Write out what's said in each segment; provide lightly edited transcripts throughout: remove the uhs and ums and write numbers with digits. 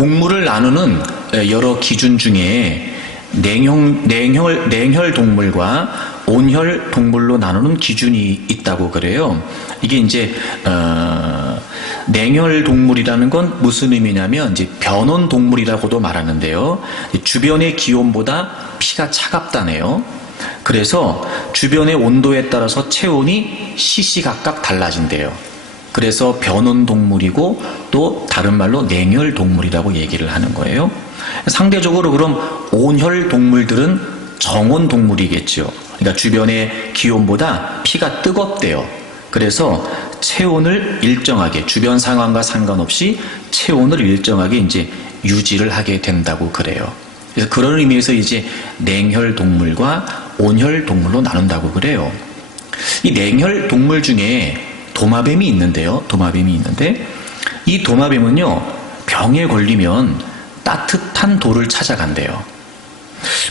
동물을 나누는 여러 기준 중에 냉혈 동물과 온혈 동물로 나누는 기준이 있다고 그래요. 이게 이제 냉혈 동물이라는 건 무슨 의미냐면 이제 변온 동물이라고도 말하는데요. 주변의 기온보다 피가 차갑다네요. 그래서 주변의 온도에 따라서 체온이 시시각각 달라진대요. 그래서 변온 동물이고 또 다른 말로 냉혈 동물이라고 얘기를 하는 거예요. 상대적으로 그럼 온혈 동물들은 정온 동물이겠죠. 그러니까 주변의 기온보다 피가 뜨겁대요. 그래서 체온을 일정하게 주변 상황과 상관없이 체온을 일정하게 이제 유지를 하게 된다고 그래요. 그래서 그런 의미에서 이제 냉혈 동물과 온혈 동물로 나눈다고 그래요. 이 냉혈 동물 중에 도마뱀이 있는데요. 도마뱀이 있는데 이 도마뱀은요 병에 걸리면 따뜻한 돌을 찾아간대요.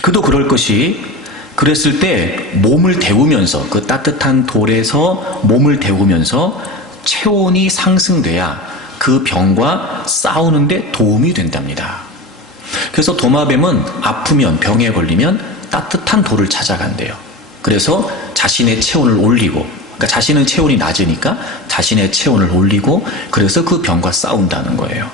그도 그럴 것이 그랬을 때 몸을 데우면서 그 따뜻한 돌에서 몸을 데우면서 체온이 상승돼야 그 병과 싸우는데 도움이 된답니다. 그래서 도마뱀은 아프면 병에 걸리면 따뜻한 돌을 찾아간대요. 그래서 자신의 체온을 올리고 그러니까 자신은 체온이 낮으니까 자신의 체온을 올리고 그래서 그 병과 싸운다는 거예요.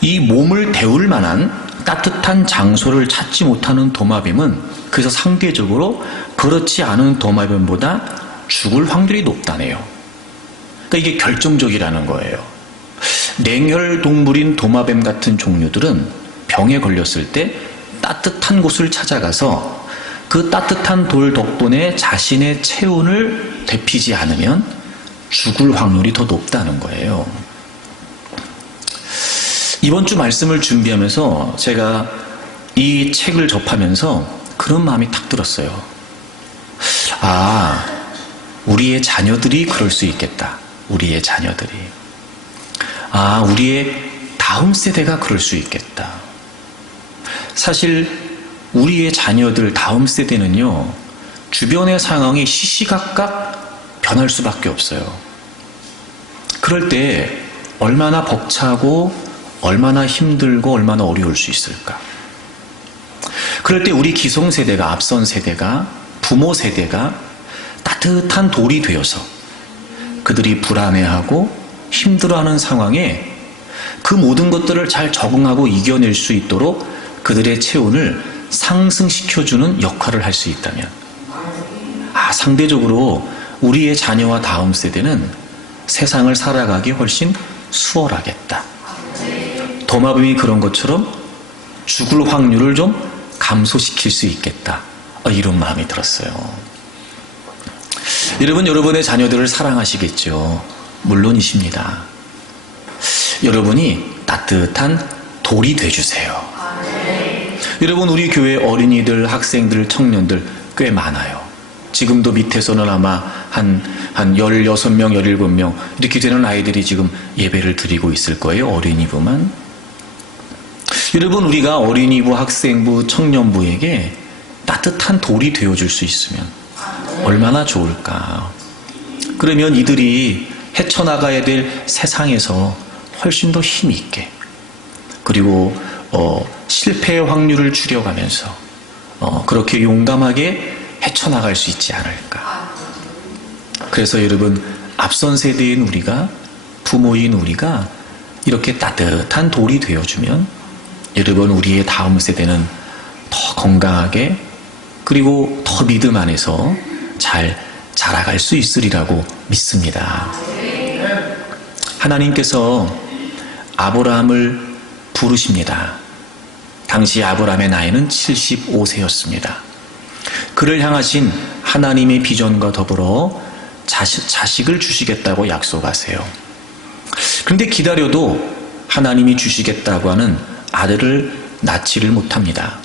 이 몸을 데울 만한 따뜻한 장소를 찾지 못하는 도마뱀은 그래서 상대적으로 그렇지 않은 도마뱀보다 죽을 확률이 높다네요. 그러니까 이게 결정적이라는 거예요. 냉혈 동물인 도마뱀 같은 종류들은 병에 걸렸을 때 따뜻한 곳을 찾아가서 그 따뜻한 돌 덕분에 자신의 체온을 데피지 않으면 죽을 확률이 더 높다는 거예요. 이번 주 말씀을 준비하면서 제가 이 책을 접하면서 그런 마음이 탁 들었어요. 아, 우리의 자녀들이 그럴 수 있겠다. 우리의 자녀들이. 아, 우리의 다음 세대가 그럴 수 있겠다. 사실 우리의 자녀들 다음 세대는요, 주변의 상황이 시시각각 변할 수밖에 없어요. 그럴 때 얼마나 벅차고 얼마나 힘들고 얼마나 어려울 수 있을까. 그럴 때 우리 기성세대가 앞선 세대가 부모 세대가 따뜻한 돌이 되어서 그들이 불안해하고 힘들어하는 상황에 그 모든 것들을 잘 적응하고 이겨낼 수 있도록 그들의 체온을 상승시켜주는 역할을 할 수 있다면 상대적으로 우리의 자녀와 다음 세대는 세상을 살아가기 훨씬 수월하겠다. 도마뱀이 그런 것처럼 죽을 확률을 좀 감소시킬 수 있겠다. 이런 마음이 들었어요. 여러분, 여러분의 자녀들을 사랑하시겠죠? 물론이십니다. 여러분이 따뜻한 돌이 돼주세요. 여러분, 우리 교회 어린이들, 학생들, 청년들 꽤 많아요. 지금도 밑에서는 아마 한 16명, 17명 이렇게 되는 아이들이 지금 예배를 드리고 있을 거예요. 어린이부만. 여러분, 우리가 어린이부, 학생부, 청년부에게 따뜻한 돌이 되어줄 수 있으면 얼마나 좋을까. 그러면 이들이 헤쳐나가야 될 세상에서 훨씬 더 힘있게 그리고 실패의 확률을 줄여가면서 그렇게 용감하게 헤쳐나갈 수 있지 않을까. 그래서 여러분, 앞선 세대인 우리가, 부모인 우리가 이렇게 따뜻한 돌이 되어주면 여러분, 우리의 다음 세대는 더 건강하게 그리고 더 믿음 안에서 잘 자라갈 수 있으리라고 믿습니다. 하나님께서 아브라함을 부르십니다. 당시 아브라함의 나이는 75세였습니다. 그를 향하신 하나님의 비전과 더불어 자식을 주시겠다고 약속하세요. 그런데 기다려도 하나님이 주시겠다고 하는 아들을 낳지를 못합니다.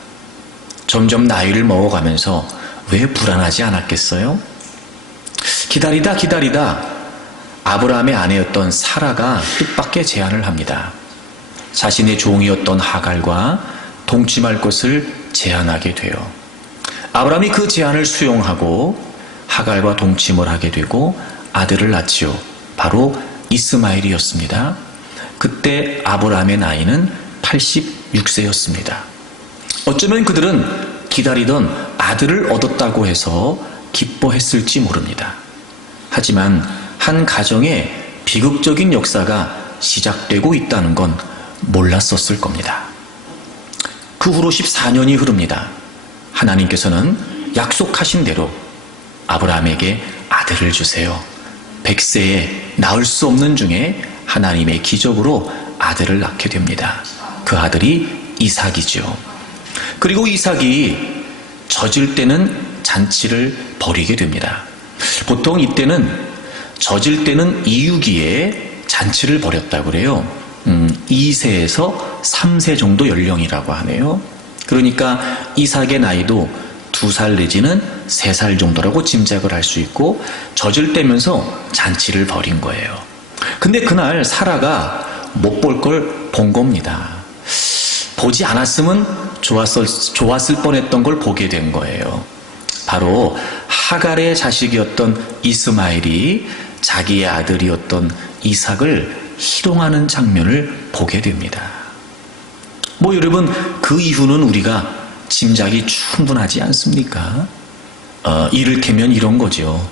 점점 나이를 먹어가면서 왜 불안하지 않았겠어요? 기다리다 아브라함의 아내였던 사라가 뜻밖의 제안을 합니다. 자신의 종이었던 하갈과 동침할 것을 제안하게 돼요. 아브라함이 그 제안을 수용하고 하갈과 동침을 하게 되고 아들을 낳지요. 바로 이스마엘이었습니다. 그때 아브라함의 나이는 86세였습니다. 어쩌면 그들은 기다리던 아들을 얻었다고 해서 기뻐했을지 모릅니다. 하지만 한 가정에 비극적인 역사가 시작되고 있다는 건 몰랐었을 겁니다. 그 후로 14년이 흐릅니다. 하나님께서는 약속하신 대로 아브라함에게 아들을 주세요. 100세에 낳을 수 없는 중에 하나님의 기적으로 아들을 낳게 됩니다. 그 아들이 이삭이죠. 그리고 이삭이 젖을 때는 잔치를 벌이게 됩니다. 보통 이때는 젖을 때는 이유기에 잔치를 벌였다고 그래요. 2세에서 3세 정도 연령이라고 하네요. 그러니까 이삭의 나이도 2살 내지는 3살 정도라고 짐작을 할 수 있고 젖을 떼면서 잔치를 벌인 거예요. 근데 그날 사라가 못 볼 걸 본 겁니다. 보지 않았으면 좋았을 뻔했던 걸 보게 된 거예요. 바로 하갈의 자식이었던 이스마엘이 자기의 아들이었던 이삭을 희롱하는 장면을 보게 됩니다. 여러분, 그 이유는 우리가 짐작이 충분하지 않습니까? 이를테면 이런 거죠.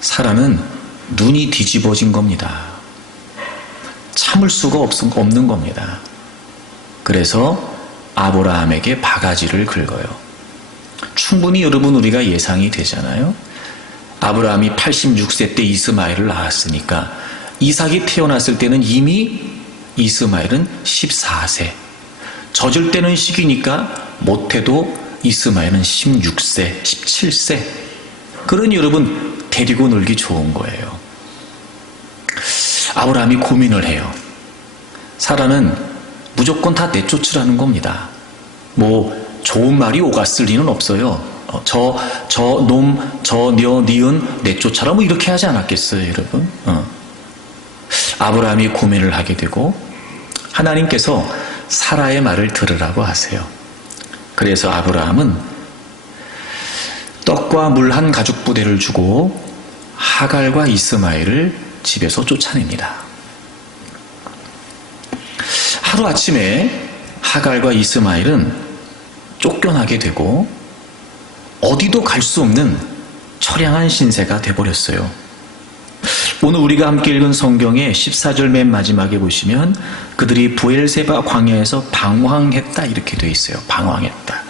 사라는 눈이 뒤집어진 겁니다. 참을 수가 없는 겁니다. 그래서 아브라함에게 바가지를 긁어요. 충분히 여러분 우리가 예상이 되잖아요. 아브라함이 86세 때 이스마엘을 낳았으니까 이삭이 태어났을 때는 이미 이스마엘은 14세. 젖을 때는 시기니까 못해도 이스마엘은 16세, 17세. 그러니 여러분 데리고 놀기 좋은 거예요. 아브라함이 고민을 해요. 사라는 무조건 다 내쫓으라는 겁니다. 좋은 말이 오갔을 리는 없어요. 저 놈, 니은 내쫓아라 이렇게 하지 않았겠어요, 여러분? 아브라함이 고민을 하게 되고 하나님께서 사라의 말을 들으라고 하세요. 그래서 아브라함은 떡과 물 한 가죽 부대를 주고 하갈과 이스마엘을 집에서 쫓아냅니다. 하루아침에 하갈과 이스마엘은 쫓겨나게 되고 어디도 갈 수 없는 처량한 신세가 돼버렸어요. 오늘 우리가 함께 읽은 성경의 14절 맨 마지막에 보시면 그들이 부엘세바 광야에서 방황했다 이렇게 돼 있어요. 방황했다.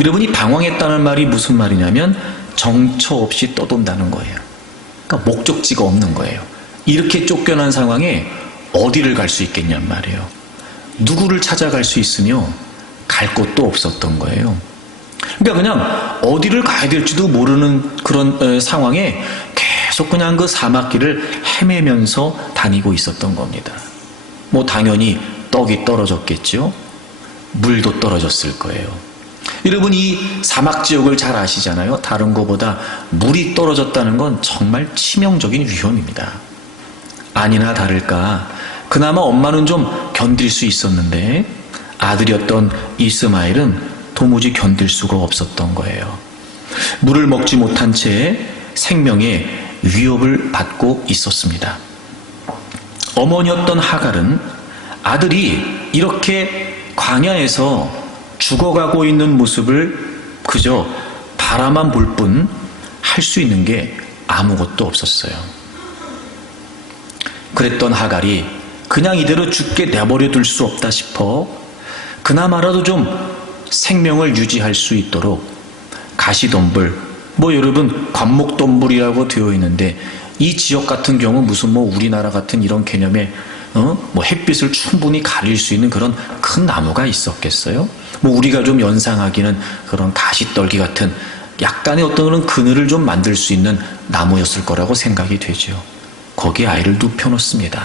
여러분이 방황했다는 말이 무슨 말이냐면 정처 없이 떠돈다는 거예요. 그러니까 목적지가 없는 거예요. 이렇게 쫓겨난 상황에 어디를 갈 수 있겠냔 말이에요. 누구를 찾아갈 수 있으며 갈 곳도 없었던 거예요. 그러니까 그냥 어디를 가야 될지도 모르는 그런 상황에 계속 그냥 그 사막길을 헤매면서 다니고 있었던 겁니다. 당연히 떡이 떨어졌겠죠. 물도 떨어졌을 거예요. 여러분 이 사막 지역을 잘 아시잖아요. 다른 것보다 물이 떨어졌다는 건 정말 치명적인 위험입니다. 아니나 다를까 그나마 엄마는 좀 견딜 수 있었는데 아들이었던 이스마엘은 도무지 견딜 수가 없었던 거예요. 물을 먹지 못한 채 생명의 위협을 받고 있었습니다. 어머니였던 하갈은 아들이 이렇게 광야에서 죽어가고 있는 모습을 그저 바라만 볼 뿐 할 수 있는 게 아무것도 없었어요. 그랬던 하갈이 그냥 이대로 죽게 내버려 둘 수 없다 싶어 그나마라도 좀 생명을 유지할 수 있도록 가시덤불, 여러분 관목덤불이라고 되어 있는데 이 지역 같은 경우 무슨 우리나라 같은 이런 개념에 햇빛을 충분히 가릴 수 있는 그런 큰 나무가 있었겠어요? 우리가 좀 연상하기는 그런 가시떨기 같은 약간의 어떤 그런 그늘을 좀 만들 수 있는 나무였을 거라고 생각이 되죠. 거기에 아이를 눕혀놓습니다.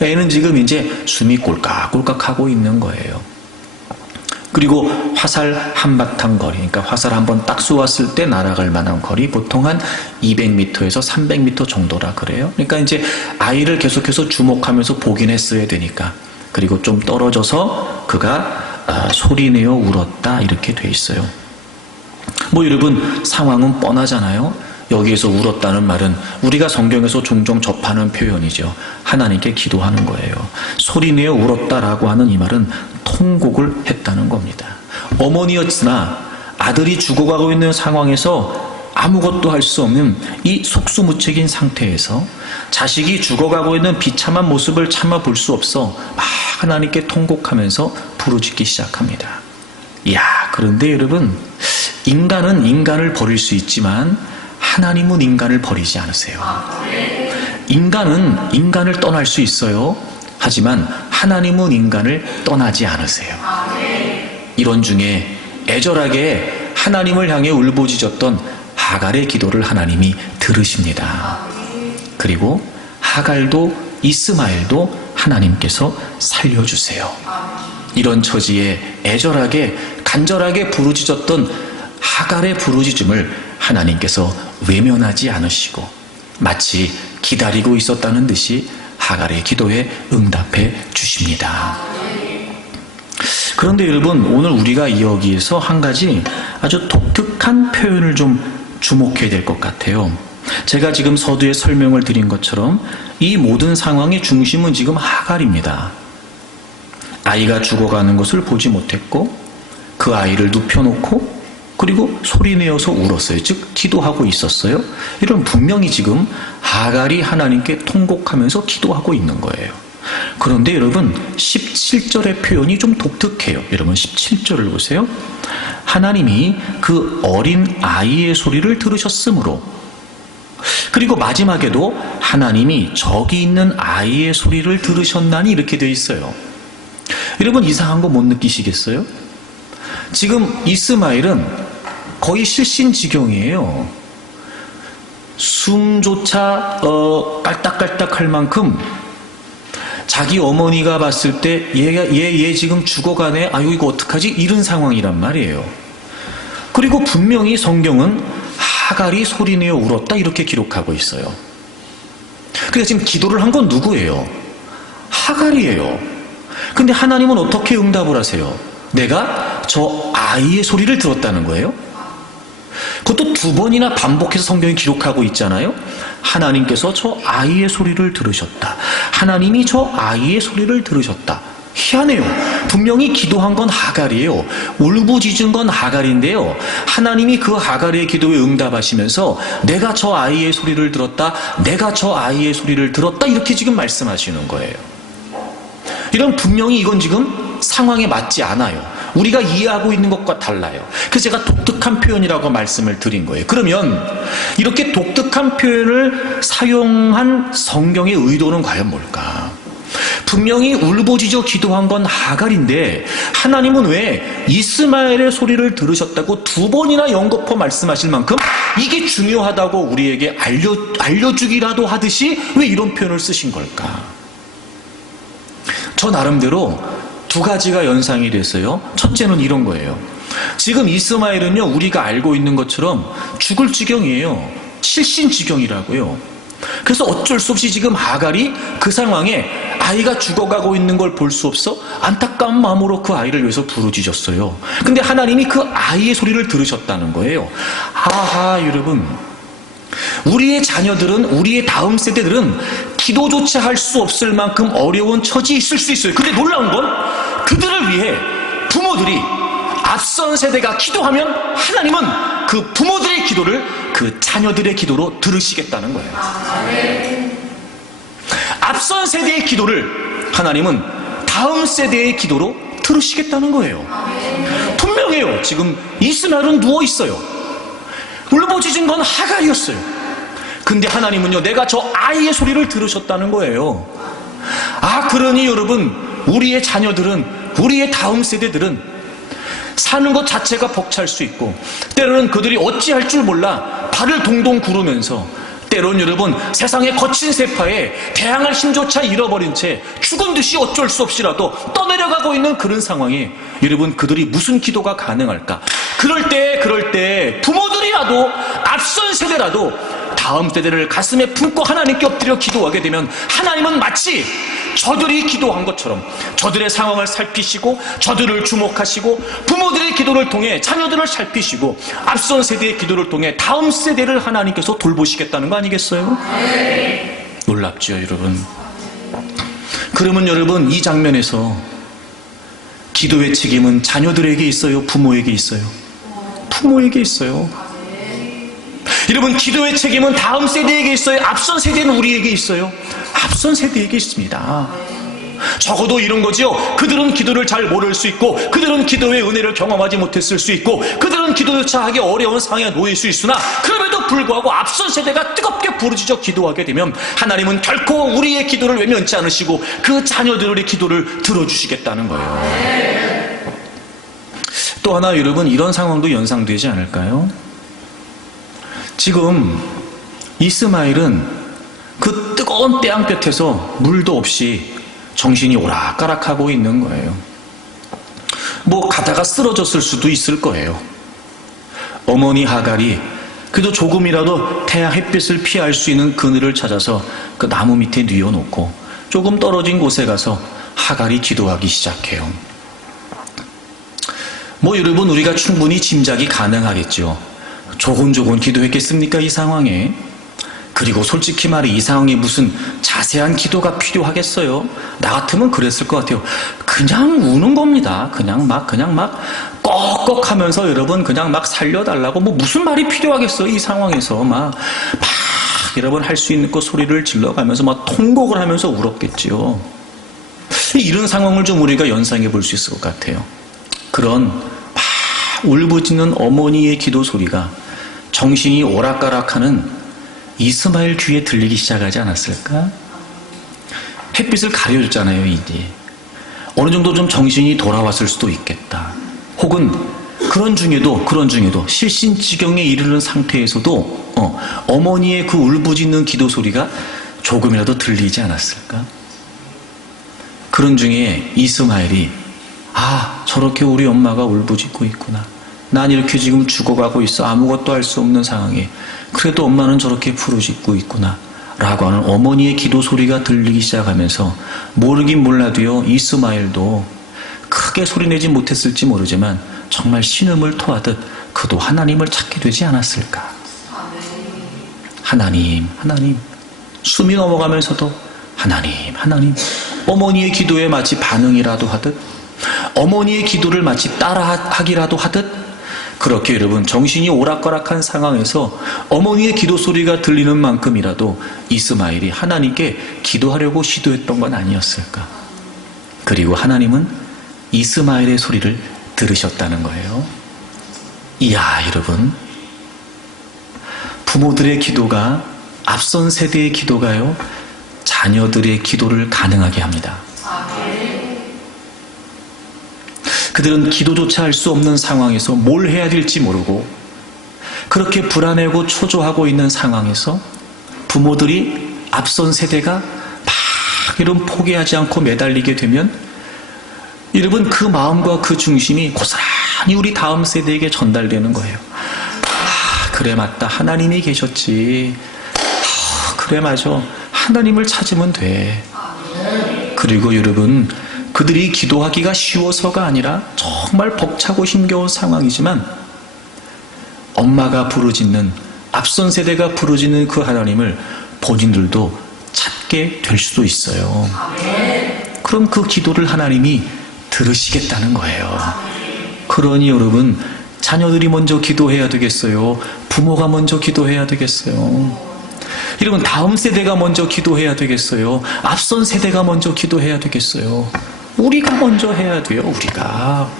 애는 지금 이제 숨이 꼴깍꼴깍 하고 있는 거예요. 그리고 화살 한바탕 거리, 그러니까 화살 한번 딱 쏘았을 때 날아갈 만한 거리, 보통 한 200m에서 300m 정도라 그래요. 그러니까 이제 아이를 계속해서 주목하면서 보긴 했어야 되니까. 그리고 좀 떨어져서 그가 소리내어 울었다 이렇게 돼 있어요. 여러분 상황은 뻔하잖아요. 여기에서 울었다는 말은 우리가 성경에서 종종 접하는 표현이죠. 하나님께 기도하는 거예요. 소리내어 울었다라고 하는 이 말은 통곡을 했다는 겁니다. 어머니였으나 아들이 죽어가고 있는 상황에서 아무것도 할 수 없는 이 속수무책인 상태에서 자식이 죽어가고 있는 비참한 모습을 참아 볼 수 없어 막 하나님께 통곡하면서 부르짖기 시작합니다. 이야, 그런데 여러분, 인간은 인간을 버릴 수 있지만 하나님은 인간을 버리지 않으세요. 인간은 인간을 떠날 수 있어요. 하지만 하나님은 인간을 떠나지 않으세요. 이런 중에 애절하게 하나님을 향해 울부짖었던 하갈의 기도를 하나님이 들으십니다. 그리고 하갈도 이스마엘도 하나님께서 살려주세요. 이런 처지에 애절하게 간절하게 부르짖었던 하갈의 부르짖음을 하나님께서 외면하지 않으시고 마치 기다리고 있었다는 듯이 하갈의 기도에 응답해 주십니다. 그런데 여러분, 오늘 우리가 여기에서 한 가지 아주 독특한 표현을 좀 주목해야 될 것 같아요. 제가 지금 서두에 설명을 드린 것처럼 이 모든 상황의 중심은 지금 하갈입니다. 아이가 죽어가는 것을 보지 못했고 그 아이를 눕혀놓고 그리고 소리내어서 울었어요. 즉 기도하고 있었어요. 이런 분명히 지금 하갈이 하나님께 통곡하면서 기도하고 있는 거예요. 그런데 여러분 17절의 표현이 좀 독특해요. 여러분 17절을 보세요. 하나님이 그 어린 아이의 소리를 들으셨으므로, 그리고 마지막에도 하나님이 저기 있는 아이의 소리를 들으셨나니 이렇게 되어 있어요. 여러분 이상한 거 못 느끼시겠어요? 지금 이스마엘은 거의 실신지경이에요. 숨조차 깔딱깔딱 할 만큼 자기 어머니가 봤을 때 얘 지금 죽어가네, 아유 이거 어떡하지, 이런 상황이란 말이에요. 그리고 분명히 성경은 하갈이 소리내어 울었다 이렇게 기록하고 있어요. 그래서 지금 기도를 한 건 누구예요? 하갈이에요. 근데 하나님은 어떻게 응답을 하세요? 내가 저 아이의 소리를 들었다는 거예요. 그것도 두 번이나 반복해서 성경이 기록하고 있잖아요. 하나님께서 저 아이의 소리를 들으셨다. 하나님이 저 아이의 소리를 들으셨다. 희한해요. 분명히 기도한 건 하갈이에요. 울부짖은 건 하갈인데요. 하나님이 그 하갈의 기도에 응답하시면서 내가 저 아이의 소리를 들었다. 내가 저 아이의 소리를 들었다. 이렇게 지금 말씀하시는 거예요. 이런 분명히 이건 지금 상황에 맞지 않아요. 우리가 이해하고 있는 것과 달라요. 그래서 제가 독특한 표현이라고 말씀을 드린 거예요. 그러면 이렇게 독특한 표현을 사용한 성경의 의도는 과연 뭘까? 분명히 울부짖어 기도한 건 하갈인데 하나님은 왜 이스마엘의 소리를 들으셨다고 두 번이나 연거푸 말씀하실 만큼 이게 중요하다고 우리에게 알려주기라도 하듯이 왜 이런 표현을 쓰신 걸까? 저 나름대로 두 가지가 연상이 됐어요. 첫째는 이런 거예요. 지금 이스마엘은요, 우리가 알고 있는 것처럼 죽을 지경이에요. 실신지경이라고요. 그래서 어쩔 수 없이 지금 하갈이 그 상황에 아이가 죽어가고 있는 걸 볼 수 없어 안타까운 마음으로 그 아이를 위해서 부르짖었어요. 근데 하나님이 그 아이의 소리를 들으셨다는 거예요. 하하, 여러분, 우리의 자녀들은, 우리의 다음 세대들은 기도조차 할 수 없을 만큼 어려운 처지에 있을 수 있어요. 근데 놀라운 건 그들을 위해 부모들이, 앞선 세대가 기도하면 하나님은 그 부모들의 기도를 그 자녀들의 기도로 들으시겠다는 거예요. 앞선 세대의 기도를 하나님은 다음 세대의 기도로 들으시겠다는 거예요. 분명해요. 지금 이스마엘은 누워 있어요. 울부짖은 건 하갈이었어요. 근데 하나님은요, 내가 저 아이의 소리를 들으셨다는 거예요. 아, 그러니 여러분, 우리의 자녀들은, 우리의 다음 세대들은 사는 것 자체가 벅찰 수 있고, 때로는 그들이 어찌할 줄 몰라 발을 동동 구르면서, 때로는 여러분 세상의 거친 세파에 대항할 힘조차 잃어버린 채 죽은 듯이 어쩔 수 없이라도 떠내려가고 있는 그런 상황에 여러분, 그들이 무슨 기도가 가능할까? 그럴 때 부모들이라도, 앞선 세대라도 다음 세대를 가슴에 품고 하나님께 엎드려 기도하게 되면 하나님은 마치 저들이 기도한 것처럼 저들의 상황을 살피시고 저들을 주목하시고 부모들의 기도를 통해 자녀들을 살피시고 앞선 세대의 기도를 통해 다음 세대를 하나님께서 돌보시겠다는 거 아니겠어요? 놀랍죠, 여러분. 그러면 여러분, 이 장면에서 기도의 책임은 자녀들에게 있어요? 부모에게 있어요? 부모에게 있어요. 여러분, 기도의 책임은 다음 세대에게 있어요? 앞선 세대는 우리에게 있어요? 앞선 세대에게 있습니다. 적어도 이런 거죠. 그들은 기도를 잘 모를 수 있고 그들은 기도의 은혜를 경험하지 못했을 수 있고 그들은 기도조차 하기 어려운 상황에 놓일 수 있으나 그럼에도 불구하고 앞선 세대가 뜨겁게 부르짖어 기도하게 되면 하나님은 결코 우리의 기도를 외면치 않으시고 그 자녀들의 기도를 들어주시겠다는 거예요. 또 하나 여러분, 이런 상황도 연상되지 않을까요? 지금 이스마엘은 그 뜨거운 태양볕에서 물도 없이 정신이 오락가락하고 있는 거예요. 뭐 가다가 쓰러졌을 수도 있을 거예요. 어머니 하갈이 그래도 조금이라도 태양 햇빛을 피할 수 있는 그늘을 찾아서 그 나무 밑에 뉘어놓고 조금 떨어진 곳에 가서 하갈이 기도하기 시작해요. 뭐 여러분, 우리가 충분히 짐작이 가능하겠죠. 조곤조곤 기도했겠습니까, 이 상황에? 그리고 솔직히 말해 이 상황에 무슨 자세한 기도가 필요하겠어요? 나 같으면 그랬을 것 같아요. 그냥 우는 겁니다. 그냥 막 꺽꺽 하면서 여러분 그냥 막 살려달라고 뭐 무슨 말이 필요하겠어요? 이 상황에서 막 여러분 할 수 있는 거 소리를 질러가면서 막 통곡을 하면서 울었겠지요. 이런 상황을 좀 우리가 연상해 볼 수 있을 것 같아요. 그런 막 울부짖는 어머니의 기도 소리가 정신이 오락가락하는 이스마엘 귀에 들리기 시작하지 않았을까? 햇빛을 가려줬잖아요, 이제. 어느 정도 좀 정신이 돌아왔을 수도 있겠다. 혹은 그런 중에도 실신지경에 이르는 상태에서도 어머니의 그 울부짖는 기도 소리가 조금이라도 들리지 않았을까? 그런 중에 이스마엘이 저렇게 우리 엄마가 울부짖고 있구나. 난 이렇게 지금 죽어가고 있어. 아무것도 할 수 없는 상황에. 그래도 엄마는 저렇게 부르짖고 있구나. 라고 하는 어머니의 기도 소리가 들리기 시작하면서 모르긴 몰라도요, 이스마엘도 크게 소리내지 못했을지 모르지만 정말 신음을 토하듯 그도 하나님을 찾게 되지 않았을까. 하나님 숨이 넘어가면서도 하나님 어머니의 기도에 마치 반응이라도 하듯 어머니의 기도를 마치 따라하기라도 하듯 그렇게 여러분 정신이 오락가락한 상황에서 어머니의 기도 소리가 들리는 만큼이라도 이스마엘이 하나님께 기도하려고 시도했던 건 아니었을까. 그리고 하나님은 이스마엘의 소리를 들으셨다는 거예요. 이야, 여러분, 부모들의 기도가 앞선 세대의 기도가요, 자녀들의 기도를 가능하게 합니다. 그들은 기도조차 할 수 없는 상황에서 뭘 해야 될지 모르고 그렇게 불안해하고 초조하고 있는 상황에서 부모들이 앞선 세대가 막 이런 포기하지 않고 매달리게 되면 여러분 그 마음과 그 중심이 고스란히 우리 다음 세대에게 전달되는 거예요. 그래 맞다. 하나님이 계셨지. 그래 맞아. 하나님을 찾으면 돼. 그리고 여러분 그들이 기도하기가 쉬워서가 아니라 정말 벅차고 힘겨운 상황이지만 엄마가 부르짖는 앞선 세대가 부르짖는 그 하나님을 본인들도 찾게 될 수도 있어요. 그럼 그 기도를 하나님이 들으시겠다는 거예요. 그러니 여러분 자녀들이 먼저 기도해야 되겠어요? 부모가 먼저 기도해야 되겠어요? 여러분 다음 세대가 먼저 기도해야 되겠어요? 앞선 세대가 먼저 기도해야 되겠어요? 우리가 먼저 해야 돼요. 우리가.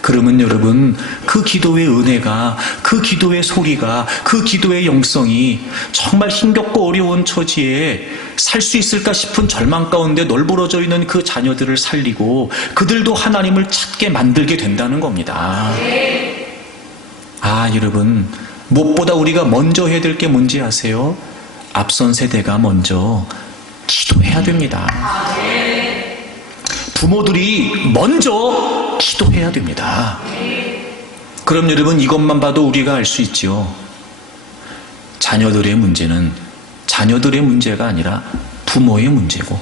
그러면 여러분 그 기도의 은혜가, 그 기도의 소리가, 그 기도의 영성이 정말 힘겹고 어려운 처지에 살 수 있을까 싶은 절망 가운데 널브러져 있는 그 자녀들을 살리고 그들도 하나님을 찾게 만들게 된다는 겁니다. 여러분 무엇보다 우리가 먼저 해야 될 게 뭔지 아세요? 앞선 세대가 먼저 기도해야 됩니다. 부모들이 먼저 기도해야 됩니다. 그럼 여러분 이것만 봐도 우리가 알 수 있죠. 자녀들의 문제는 자녀들의 문제가 아니라 부모의 문제고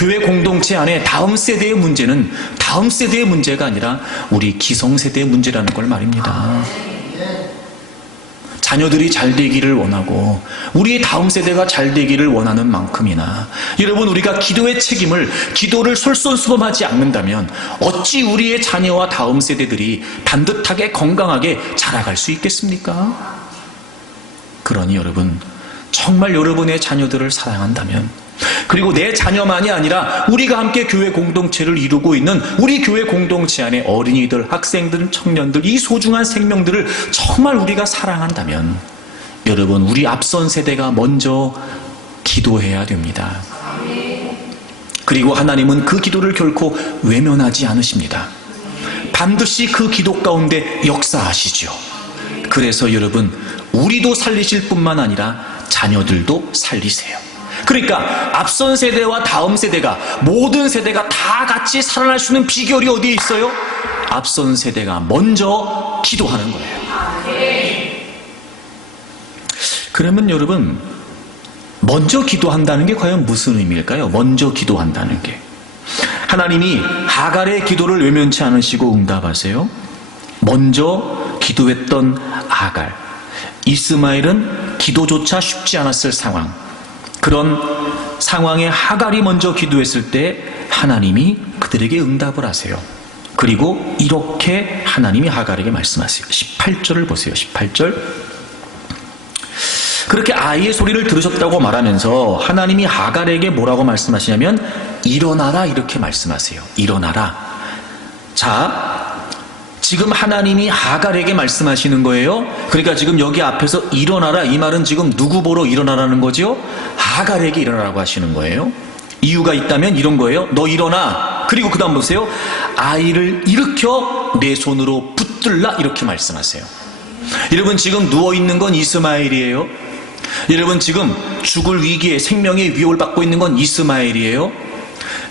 교회 공동체 안에 다음 세대의 문제는 다음 세대의 문제가 아니라 우리 기성세대의 문제라는 걸 말입니다. 자녀들이 잘 되기를 원하고 우리의 다음 세대가 잘 되기를 원하는 만큼이나 여러분 우리가 기도의 책임을 기도를 솔선수범하지 않는다면 어찌 우리의 자녀와 다음 세대들이 반듯하게 건강하게 자라갈 수 있겠습니까? 그러니 여러분 정말 여러분의 자녀들을 사랑한다면 그리고 내 자녀만이 아니라 우리가 함께 교회 공동체를 이루고 있는 우리 교회 공동체 안에 어린이들, 학생들, 청년들 이 소중한 생명들을 정말 우리가 사랑한다면 여러분 우리 앞선 세대가 먼저 기도해야 됩니다. 그리고 하나님은 그 기도를 결코 외면하지 않으십니다. 반드시 그 기도 가운데 역사하시죠. 그래서 여러분 우리도 살리실 뿐만 아니라 자녀들도 살리세요. 그러니까 앞선 세대와 다음 세대가 모든 세대가 다 같이 살아날 수 있는 비결이 어디에 있어요? 앞선 세대가 먼저 기도하는 거예요. 그러면 여러분 먼저 기도한다는 게 과연 무슨 의미일까요? 먼저 기도한다는 게 하나님이 하갈의 기도를 외면치 않으시고 응답하세요. 먼저 기도했던 하갈, 이스마엘은 기도조차 쉽지 않았을 상황, 그런 상황에 하갈이 먼저 기도했을 때 하나님이 그들에게 응답을 하세요. 그리고 이렇게 하나님이 하갈에게 말씀하세요. 18절을 보세요. 18절. 그렇게 아이의 소리를 들으셨다고 말하면서 하나님이 하갈에게 뭐라고 말씀하시냐면 일어나라 이렇게 말씀하세요. 일어나라. 자, 지금 하나님이 하갈에게 말씀하시는 거예요. 그러니까 지금 여기 앞에서 일어나라 이 말은 지금 누구 보러 일어나라는 거죠? 하갈에게 일어나라고 하시는 거예요. 이유가 있다면 이런 거예요. 너 일어나. 그리고 그 다음 보세요. 아이를 일으켜 내 손으로 붙들라 이렇게 말씀하세요. 여러분 지금 누워있는 건 이스마엘이에요. 여러분 지금 죽을 위기에 생명의 위협을 받고 있는 건 이스마엘이에요.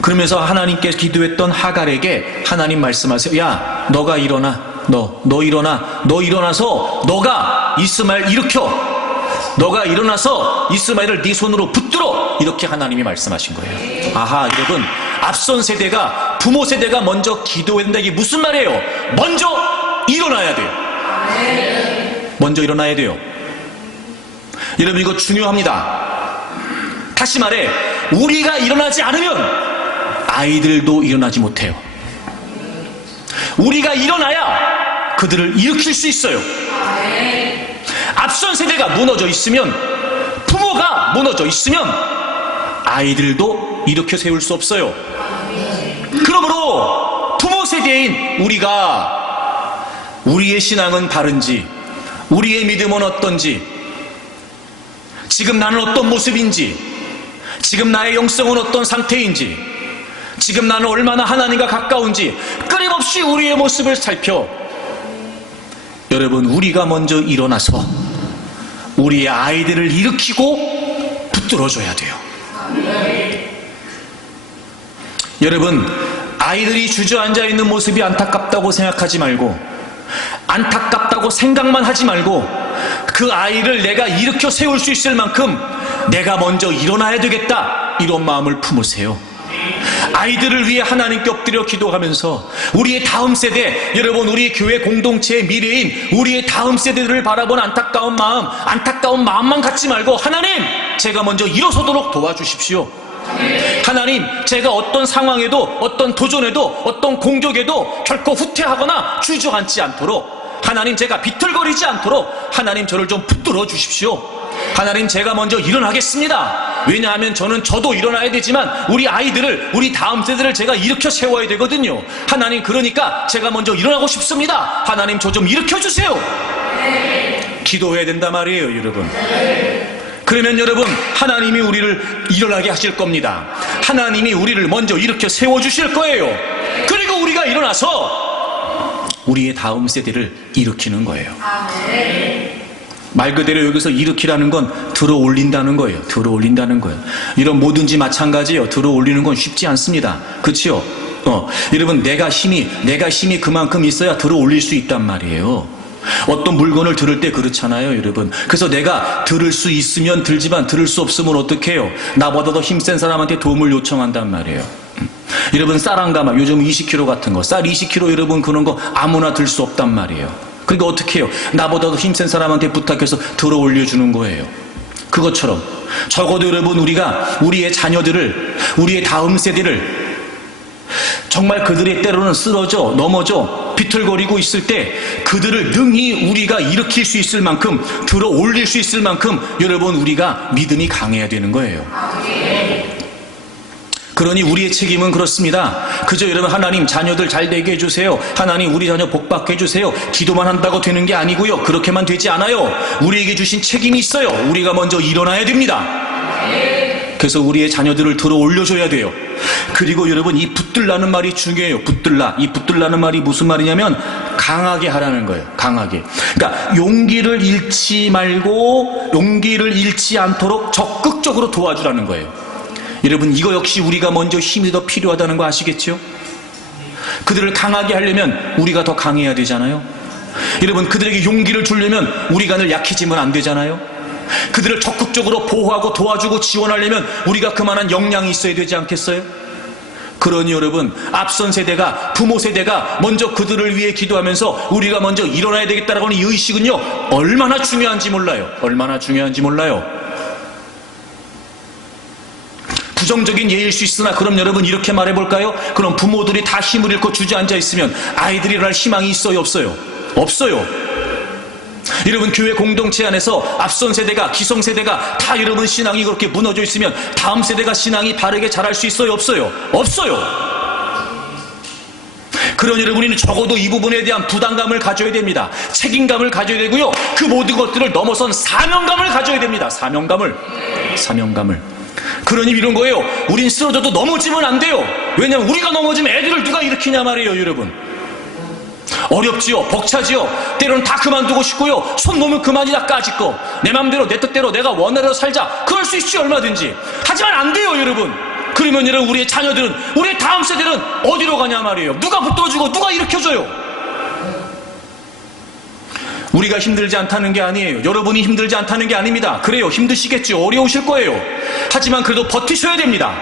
그러면서 하나님께 기도했던 하갈에게 하나님 말씀하세요. 야 너가 일어나. 너 일어나. 너 일어나서 너가 이스마엘 일으켜. 너가 일어나서 이스마엘을 네 손으로 붙들어. 이렇게 하나님이 말씀하신 거예요. 아하 여러분 앞선 세대가 부모 세대가 먼저 기도해야 된다. 이게 무슨 말이에요? 먼저 일어나야 돼요. 먼저 일어나야 돼요. 여러분 이거 중요합니다. 다시 말해 우리가 일어나지 않으면 아이들도 일어나지 못해요. 우리가 일어나야 그들을 일으킬 수 있어요. 앞선 세대가 무너져 있으면 부모가 무너져 있으면 아이들도 일으켜 세울 수 없어요. 그러므로 부모 세대인 우리가 우리의 신앙은 바른지 우리의 믿음은 어떤지 지금 나는 어떤 모습인지 지금 나의 영성은 어떤 상태인지 지금 나는 얼마나 하나님과 가까운지 끊임없이 우리의 모습을 살펴 여러분 우리가 먼저 일어나서 우리의 아이들을 일으키고 붙들어줘야 돼요. 여러분 아이들이 주저앉아 있는 모습이 안타깝다고 생각하지 말고 안타깝다고 생각만 하지 말고 그 아이를 내가 일으켜 세울 수 있을 만큼 내가 먼저 일어나야 되겠다 이런 마음을 품으세요. 아이들을 위해 하나님께 엎드려 기도하면서 우리의 다음 세대 여러분 우리 교회 공동체의 미래인 우리의 다음 세대들을 바라본 안타까운 마음만 갖지 말고 하나님 제가 먼저 일어서도록 도와주십시오. 하나님 제가 어떤 상황에도 어떤 도전에도 어떤 공격에도 결코 후퇴하거나 주저앉지 않도록 하나님 제가 비틀거리지 않도록 하나님 저를 좀 붙들어 주십시오. 하나님 제가 먼저 일어나겠습니다. 왜냐하면 저도 일어나야 되지만 우리 아이들을 우리 다음 세대를 제가 일으켜 세워야 되거든요. 하나님 그러니까 제가 먼저 일어나고 싶습니다. 하나님 저 좀 일으켜 주세요. 기도해야 된단 말이에요 여러분. 그러면 여러분 하나님이 우리를 일어나게 하실 겁니다. 하나님이 우리를 먼저 일으켜 세워주실 거예요. 그리고 우리가 일어나서 우리의 다음 세대를 일으키는 거예요. 말 그대로 여기서 일으키라는 건 들어 올린다는 거예요. 들어 올린다는 거예요. 이런 뭐든지 마찬가지예요. 들어 올리는 건 쉽지 않습니다. 그렇죠? 여러분 내가 힘이 그만큼 있어야 들어 올릴 수 있단 말이에요. 어떤 물건을 들을 때 그렇잖아요, 여러분. 그래서 내가 들을 수 있으면 들지만 들을 수 없으면 어떻게 해요? 나보다 더 힘센 사람한테 도움을 요청한단 말이에요. 여러분, 쌀 한 가마, 요즘 20kg 같은 거, 쌀 20kg 여러분 그런 거 아무나 들 수 없단 말이에요. 그러니까 어떻게 해요? 나보다 더 힘센 사람한테 부탁해서 들어 올려주는 거예요. 그것처럼 적어도 여러분, 우리가 우리의 자녀들을, 우리의 다음 세대를 정말 그들의 때로는 쓰러져 넘어져 비틀거리고 있을 때 그들을 능히 우리가 일으킬 수 있을 만큼, 들어 올릴 수 있을 만큼 여러분, 우리가 믿음이 강해야 되는 거예요. 그러니 우리의 책임은 그렇습니다. 그저 여러분, 하나님 자녀들 잘 되게 해주세요, 하나님 우리 자녀 복 받게 해주세요, 기도만 한다고 되는 게 아니고요. 그렇게만 되지 않아요. 우리에게 주신 책임이 있어요. 우리가 먼저 일어나야 됩니다. 그래서 우리의 자녀들을 들어 올려줘야 돼요. 그리고 여러분, 이 붙들라는 말이 중요해요. 붙들라. 이 붙들라는 말이 무슨 말이냐면 강하게 하라는 거예요. 강하게. 그러니까 용기를 잃지 말고 용기를 잃지 않도록 적극적으로 도와주라는 거예요. 여러분, 이거 역시 우리가 먼저 힘이 더 필요하다는 거 아시겠죠? 그들을 강하게 하려면 우리가 더 강해야 되잖아요. 여러분, 그들에게 용기를 주려면 우리가 늘 약해지면 안 되잖아요. 그들을 적극적으로 보호하고 도와주고 지원하려면 우리가 그만한 역량이 있어야 되지 않겠어요? 그러니 여러분, 앞선 세대가, 부모 세대가 먼저 그들을 위해 기도하면서 우리가 먼저 일어나야 되겠다라고 하는 이 의식은요, 얼마나 중요한지 몰라요. 얼마나 중요한지 몰라요. 부정적인 예일 수 있으나, 그럼 여러분 이렇게 말해볼까요? 그럼 부모들이 다 힘을 잃고 주저앉아 있으면 아이들이 일어날 희망이 있어요, 없어요? 없어요. 여러분, 교회 공동체 안에서 앞선 세대가, 기성 세대가 다 여러분 신앙이 그렇게 무너져 있으면 다음 세대가 신앙이 바르게 자랄 수 있어요, 없어요? 없어요. 그러니 여러분, 우리는 적어도 이 부분에 대한 부담감을 가져야 됩니다. 책임감을 가져야 되고요. 그 모든 것들을 넘어선 사명감을 가져야 됩니다. 사명감을. 그러니 이런 거예요. 우린 쓰러져도 넘어지면 안 돼요. 왜냐하면 우리가 넘어지면 애들을 누가 일으키냐 말이에요, 여러분. 어렵지요, 벅차지요, 때로는 다 그만두고 싶고요, 손 놓으면 그만이다 까짓거, 내 맘대로 내 뜻대로 내가 원하는 살자, 그럴 수 있지 얼마든지. 하지만 안 돼요, 여러분. 그러면 여러분, 우리의 자녀들은, 우리의 다음 세대는 어디로 가냐 말이에요. 누가 붙들어주고 누가 일으켜줘요? 우리가 힘들지 않다는 게 아니에요. 여러분이 힘들지 않다는 게 아닙니다. 그래요, 힘드시겠죠, 어려우실 거예요. 하지만 그래도 버티셔야 됩니다.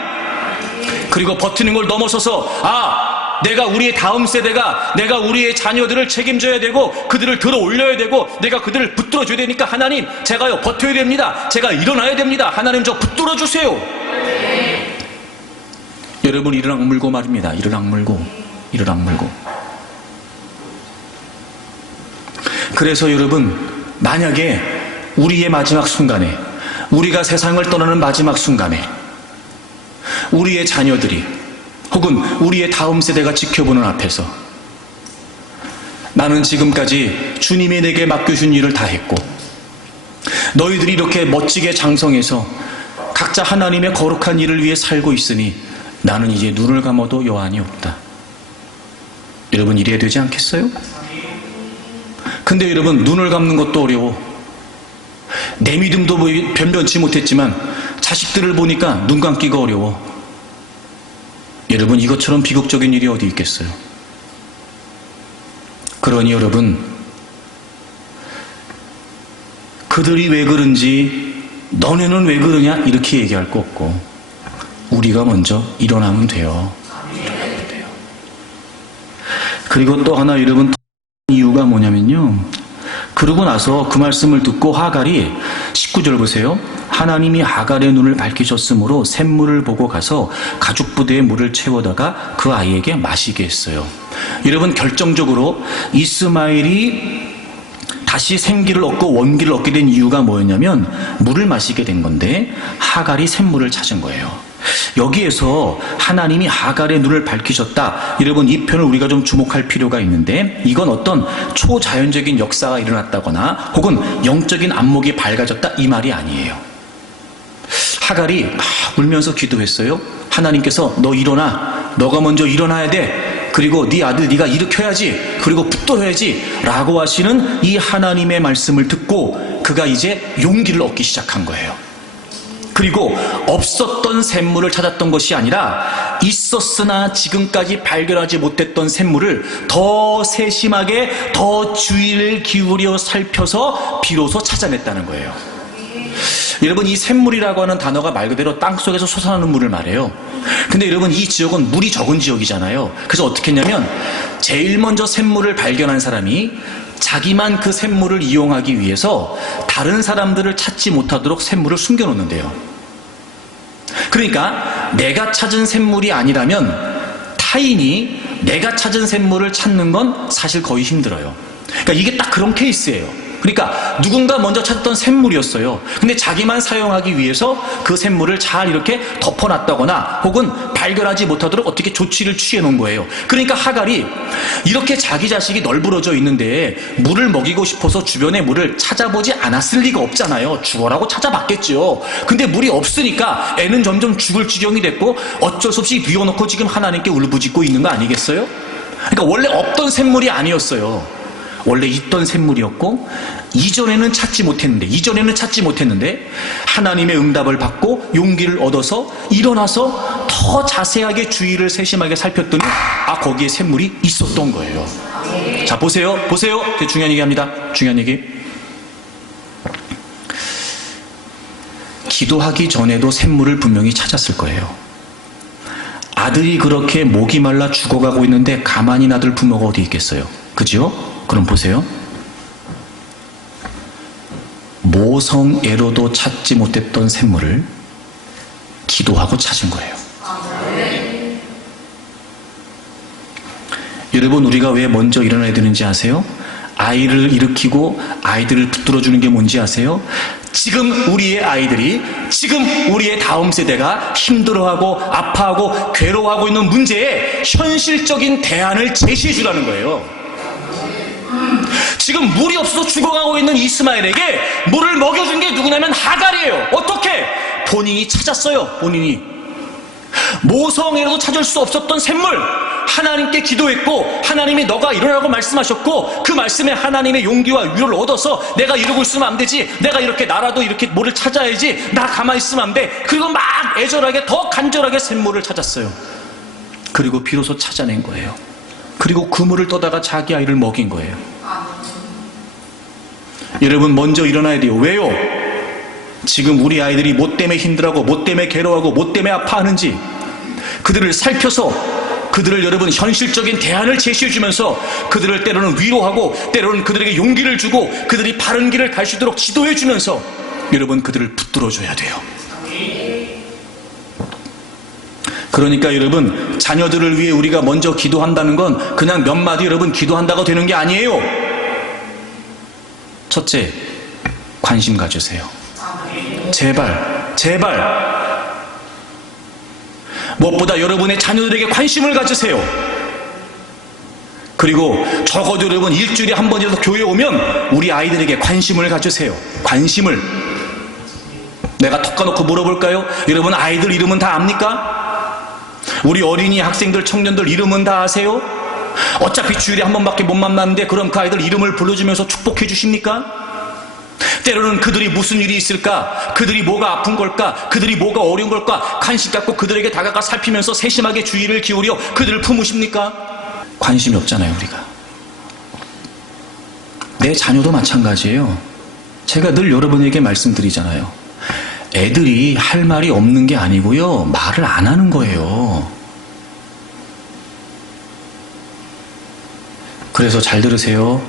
그리고 버티는 걸 넘어서서 내가 우리의 다음 세대가, 내가 우리의 자녀들을 책임져야 되고 그들을 들어 올려야 되고 내가 그들을 붙들어줘야 되니까 하나님, 제가요 버텨야 됩니다. 제가 일어나야 됩니다. 하나님, 저 붙들어주세요. 네. 여러분, 이를 악물고 말입니다. 이를 악물고. 그래서 여러분, 만약에 우리의 마지막 순간에, 우리가 세상을 떠나는 마지막 순간에 우리의 자녀들이 혹은 우리의 다음 세대가 지켜보는 앞에서 나는 지금까지 주님이 내게 맡겨준 일을 다 했고 너희들이 이렇게 멋지게 장성해서 각자 하나님의 거룩한 일을 위해 살고 있으니 나는 이제 눈을 감아도 여한이 없다. 여러분, 이래야 되지 않겠어요? 근데 여러분, 눈을 감는 것도 어려워. 내 믿음도 변변치 못했지만 자식들을 보니까 눈 감기가 어려워. 여러분, 이것처럼 비극적인 일이 어디 있겠어요? 그러니 여러분, 그들이 왜 그런지 너네는 왜 그러냐 이렇게 얘기할 거 없고 우리가 먼저 일어나면 돼요. 그리고 또 하나 여러분, 이유가 뭐냐면요, 그러고 나서 그 말씀을 듣고 하갈이 19절 보세요. 하나님이 하갈의 눈을 밝히셨으므로 샘물을 보고 가서 가죽 부대에 물을 채워다가 그 아이에게 마시게 했어요. 여러분, 결정적으로 이스마엘이 다시 생기를 얻고 원기를 얻게 된 이유가 뭐였냐면 물을 마시게 된 건데 하갈이 샘물을 찾은 거예요. 여기에서 하나님이 하갈의 눈을 밝히셨다. 여러분, 이 표현을 우리가 좀 주목할 필요가 있는데 이건 어떤 초자연적인 역사가 일어났다거나 혹은 영적인 안목이 밝아졌다 이 말이 아니에요. 하갈이 막 울면서 기도했어요. 하나님께서 너 일어나, 너가 먼저 일어나야 돼. 그리고 네 아들 네가 일으켜야지. 그리고 붙들어야지 라고 하시는 이 하나님의 말씀을 듣고 그가 이제 용기를 얻기 시작한 거예요. 그리고 없었던 샘물을 찾았던 것이 아니라 있었으나 지금까지 발견하지 못했던 샘물을 더 세심하게 더 주의를 기울여 살펴서 비로소 찾아냈다는 거예요. 여러분, 이 샘물이라고 하는 단어가 말 그대로 땅속에서 솟아나는 물을 말해요. 근데 여러분, 이 지역은 물이 적은 지역이잖아요. 그래서 어떻게 했냐면 제일 먼저 샘물을 발견한 사람이 자기만 그 샘물을 이용하기 위해서 다른 사람들을 찾지 못하도록 샘물을 숨겨놓는데요. 그러니까 내가 찾은 샘물이 아니라면 타인이 내가 찾은 샘물을 찾는 건 사실 거의 힘들어요. 그러니까 이게 딱 그런 케이스예요. 그러니까 누군가 먼저 찾았던 샘물이었어요. 근데 자기만 사용하기 위해서 그 샘물을 잘 이렇게 덮어놨다거나 혹은 발견하지 못하도록 어떻게 조치를 취해 놓은 거예요. 그러니까 하갈이 이렇게 자기 자식이 널브러져 있는데 물을 먹이고 싶어서 주변의 물을 찾아보지 않았을 리가 없잖아요. 죽어라고 찾아봤겠죠. 근데 물이 없으니까 애는 점점 죽을 지경이 됐고 어쩔 수 없이 비워놓고 지금 하나님께 울부짖고 있는 거 아니겠어요? 그러니까 원래 없던 샘물이 아니었어요. 원래 있던 샘물이었고 이전에는 찾지 못했는데 하나님의 응답을 받고 용기를 얻어서 일어나서 더 자세하게 주위를 세심하게 살폈더니 거기에 샘물이 있었던 거예요. 자, 보세요. 되게 중요한 얘기 합니다. 중요한 얘기. 기도하기 전에도 샘물을 분명히 찾았을 거예요. 아들이 그렇게 목이 말라 죽어가고 있는데 가만히 놔둘 부모가 어디 있겠어요? 그죠? 그럼 보세요. 모성애로도 찾지 못했던 샘물을 기도하고 찾은 거예요. 여러분, 우리가 왜 먼저 일어나야 되는지 아세요? 아이를 일으키고 아이들을 붙들어주는 게 뭔지 아세요? 지금 우리의 아이들이, 지금 우리의 다음 세대가 힘들어하고 아파하고 괴로워하고 있는 문제에 현실적인 대안을 제시해 주라는 거예요. 지금 물이 없어서 죽어가고 있는 이스마엘에게 물을 먹여준 게 누구냐면 하갈이에요. 어떻게? 본인이 찾았어요. 본인이. 모성애로도 찾을 수 없었던 샘물, 하나님께 기도했고 하나님이 너가 일어나라고 말씀하셨고 그 말씀에 하나님의 용기와 위로를 얻어서 내가 이러고 있으면 안 되지, 내가 이렇게 나라도 이렇게 뭐를 찾아야지, 나 가만히 있으면 안 돼. 그리고 막 애절하게 더 간절하게 샘물을 찾았어요. 그리고 비로소 찾아낸 거예요. 그리고 그 물을 떠다가 자기 아이를 먹인 거예요. 여러분, 먼저 일어나야 돼요. 왜요? 지금 우리 아이들이 뭐 때문에 힘들어하고 뭐 때문에 괴로워하고 뭐 때문에 아파하는지 그들을 살펴서 그들을 여러분 현실적인 대안을 제시해 주면서 그들을 때로는 위로하고 때로는 그들에게 용기를 주고 그들이 바른 길을 갈 수 있도록 지도해 주면서 여러분 그들을 붙들어 줘야 돼요. 그러니까 여러분, 자녀들을 위해 우리가 먼저 기도한다는 건 그냥 몇 마디 여러분 기도한다고 되는 게 아니에요. 첫째, 관심 가주세요. 제발 무엇보다 여러분의 자녀들에게 관심을 가지세요. 그리고 적어도 여러분 일주일에 한 번이라도 교회에 오면 우리 아이들에게 관심을 가주세요. 관심을. 내가 턱 까놓고 물어볼까요? 여러분 아이들 이름은 다 압니까? 우리 어린이, 학생들, 청년들 이름은 다 아세요? 어차피 주일에 한 번밖에 못 만났는데 그럼 그 아이들 이름을 불러주면서 축복해 주십니까? 때로는 그들이 무슨 일이 있을까? 그들이 뭐가 아픈 걸까? 그들이 뭐가 어려운 걸까? 관심 갖고 그들에게 다가가 살피면서 세심하게 주의를 기울여 그들을 품으십니까? 관심이 없잖아요, 우리가. 내 자녀도 마찬가지예요. 제가 늘 여러분에게 말씀드리잖아요. 애들이 할 말이 없는 게 아니고요, 말을 안 하는 거예요. 그래서 잘 들으세요.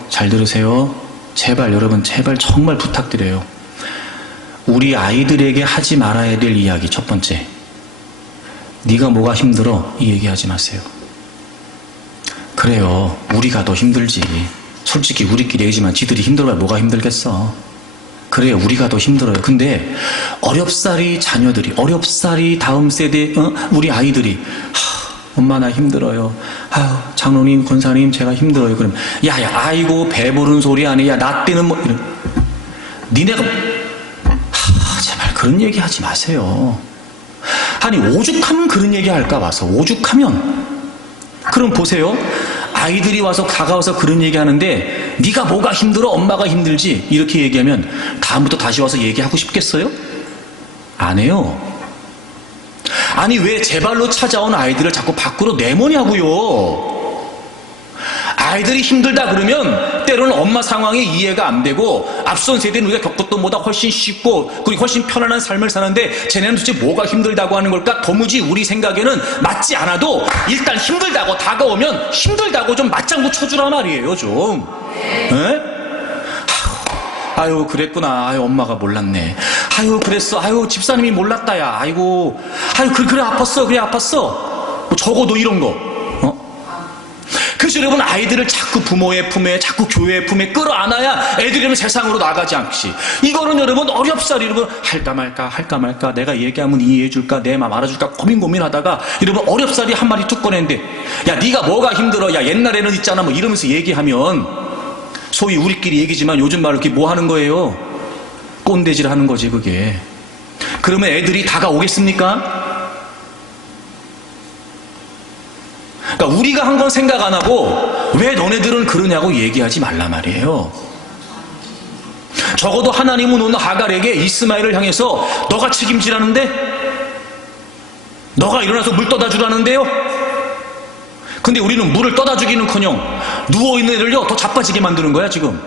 제발 여러분, 제발 정말 부탁드려요. 우리 아이들에게 하지 말아야 될 이야기 첫 번째, 네가 뭐가 힘들어? 이 얘기하지 마세요. 그래요, 우리가 더 힘들지. 솔직히 우리끼리 얘기지만 지들이 힘들어야 뭐가 힘들겠어. 그래요, 우리가 더 힘들어요. 근데 어렵사리 자녀들이, 어렵사리 다음 세대 우리 아이들이 엄마 나 힘들어요. 아유, 장로님, 권사님 제가 힘들어요. 그럼 야야, 아이고 배부른 소리 아니야. 나 때는 뭐 이런. 니네가 제발 그런 얘기 하지 마세요. 아니 오죽하면 그런 얘기 할까 봐서. 오죽하면. 그럼 보세요, 아이들이 와서 다가와서 그런 얘기 하는데 네가 뭐가 힘들어? 엄마가 힘들지? 이렇게 얘기하면 다음부터 다시 와서 얘기하고 싶겠어요? 안 해요. 아니 왜 제 발로 찾아온 아이들을 자꾸 밖으로 내모냐고요. 아이들이 힘들다 그러면 때로는 엄마 상황이 이해가 안 되고 앞선 세대는 우리가 겪었던 보다 훨씬 쉽고 그리고 훨씬 편안한 삶을 사는데 쟤네는 도대체 뭐가 힘들다고 하는 걸까? 도무지 우리 생각에는 맞지 않아도 일단 힘들다고 다가오면 힘들다고 좀 맞장구 쳐주란 말이에요 좀. 에? 아유 그랬구나. 아유 엄마가 몰랐네. 아유 그랬어. 아유 집사님이 몰랐다 야. 아이고 아유 그래 아팠어. 그래 아팠어. 뭐 적어도 이런 거. 그래서 여러분 아이들을 자꾸 부모의 품에 자꾸 교회의 품에 끌어안아야 애들이 세상으로 나가지 않지. 이거는 여러분 어렵사리 여러분 할까 말까 내가 얘기하면 이해해줄까 내 맘 알아줄까 고민하다가 여러분 어렵사리 한 마디 툭 꺼냈는데 야 네가 뭐가 힘들어 야 옛날에는 있잖아 뭐 이러면서 얘기하면 소위 우리끼리 얘기지만 요즘 말로 이렇게 뭐 하는 거예요? 꼰대질 하는 거지 그게. 그러면 애들이 다가오겠습니까? 그러니까 우리가 한 건 생각 안 하고 왜 너네들은 그러냐고 얘기하지 말란 말이에요. 적어도 하나님은 오늘 하갈에게 이스마엘을 향해서 너가 책임지라는데? 너가 일어나서 물 떠다 주라는데요? 근데 우리는 물을 떠다 주기는커녕 누워있는 애들요 더 자빠지게 만드는 거야 지금.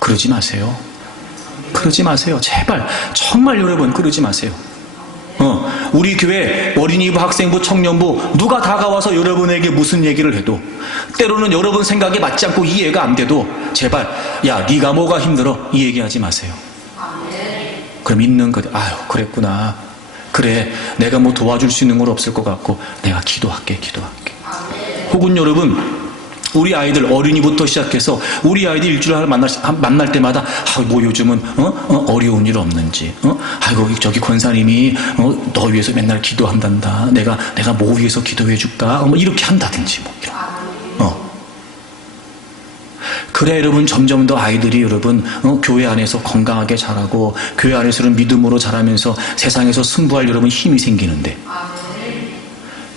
그러지 마세요. 그러지 마세요. 제발 정말 여러분 그러지 마세요. 우리 교회 어린이부, 학생부, 청년부 누가 다가와서 여러분에게 무슨 얘기를 해도 때로는 여러분 생각에 맞지 않고 이해가 안 돼도 제발 야 네가 뭐가 힘들어 이 얘기하지 마세요. 그럼 있는 것 아유 그랬구나. 그래 내가 뭐 도와줄 수 있는 건 없을 것 같고 내가 기도할게. 혹은 여러분 우리 아이들 어린이부터 시작해서 우리 아이들 일주일에 만날 때마다 뭐 요즘은 어려운 일 없는지 아이고 저기 권사님이 너 위해서 맨날 기도한단다. 내가 뭐 위해서 기도해 줄까? 뭐 이렇게 한다든지 뭐 그래 여러분 점점 더 아이들이 여러분 교회 안에서 건강하게 자라고 교회 안에서는 믿음으로 자라면서 세상에서 승부할 여러분 힘이 생기는데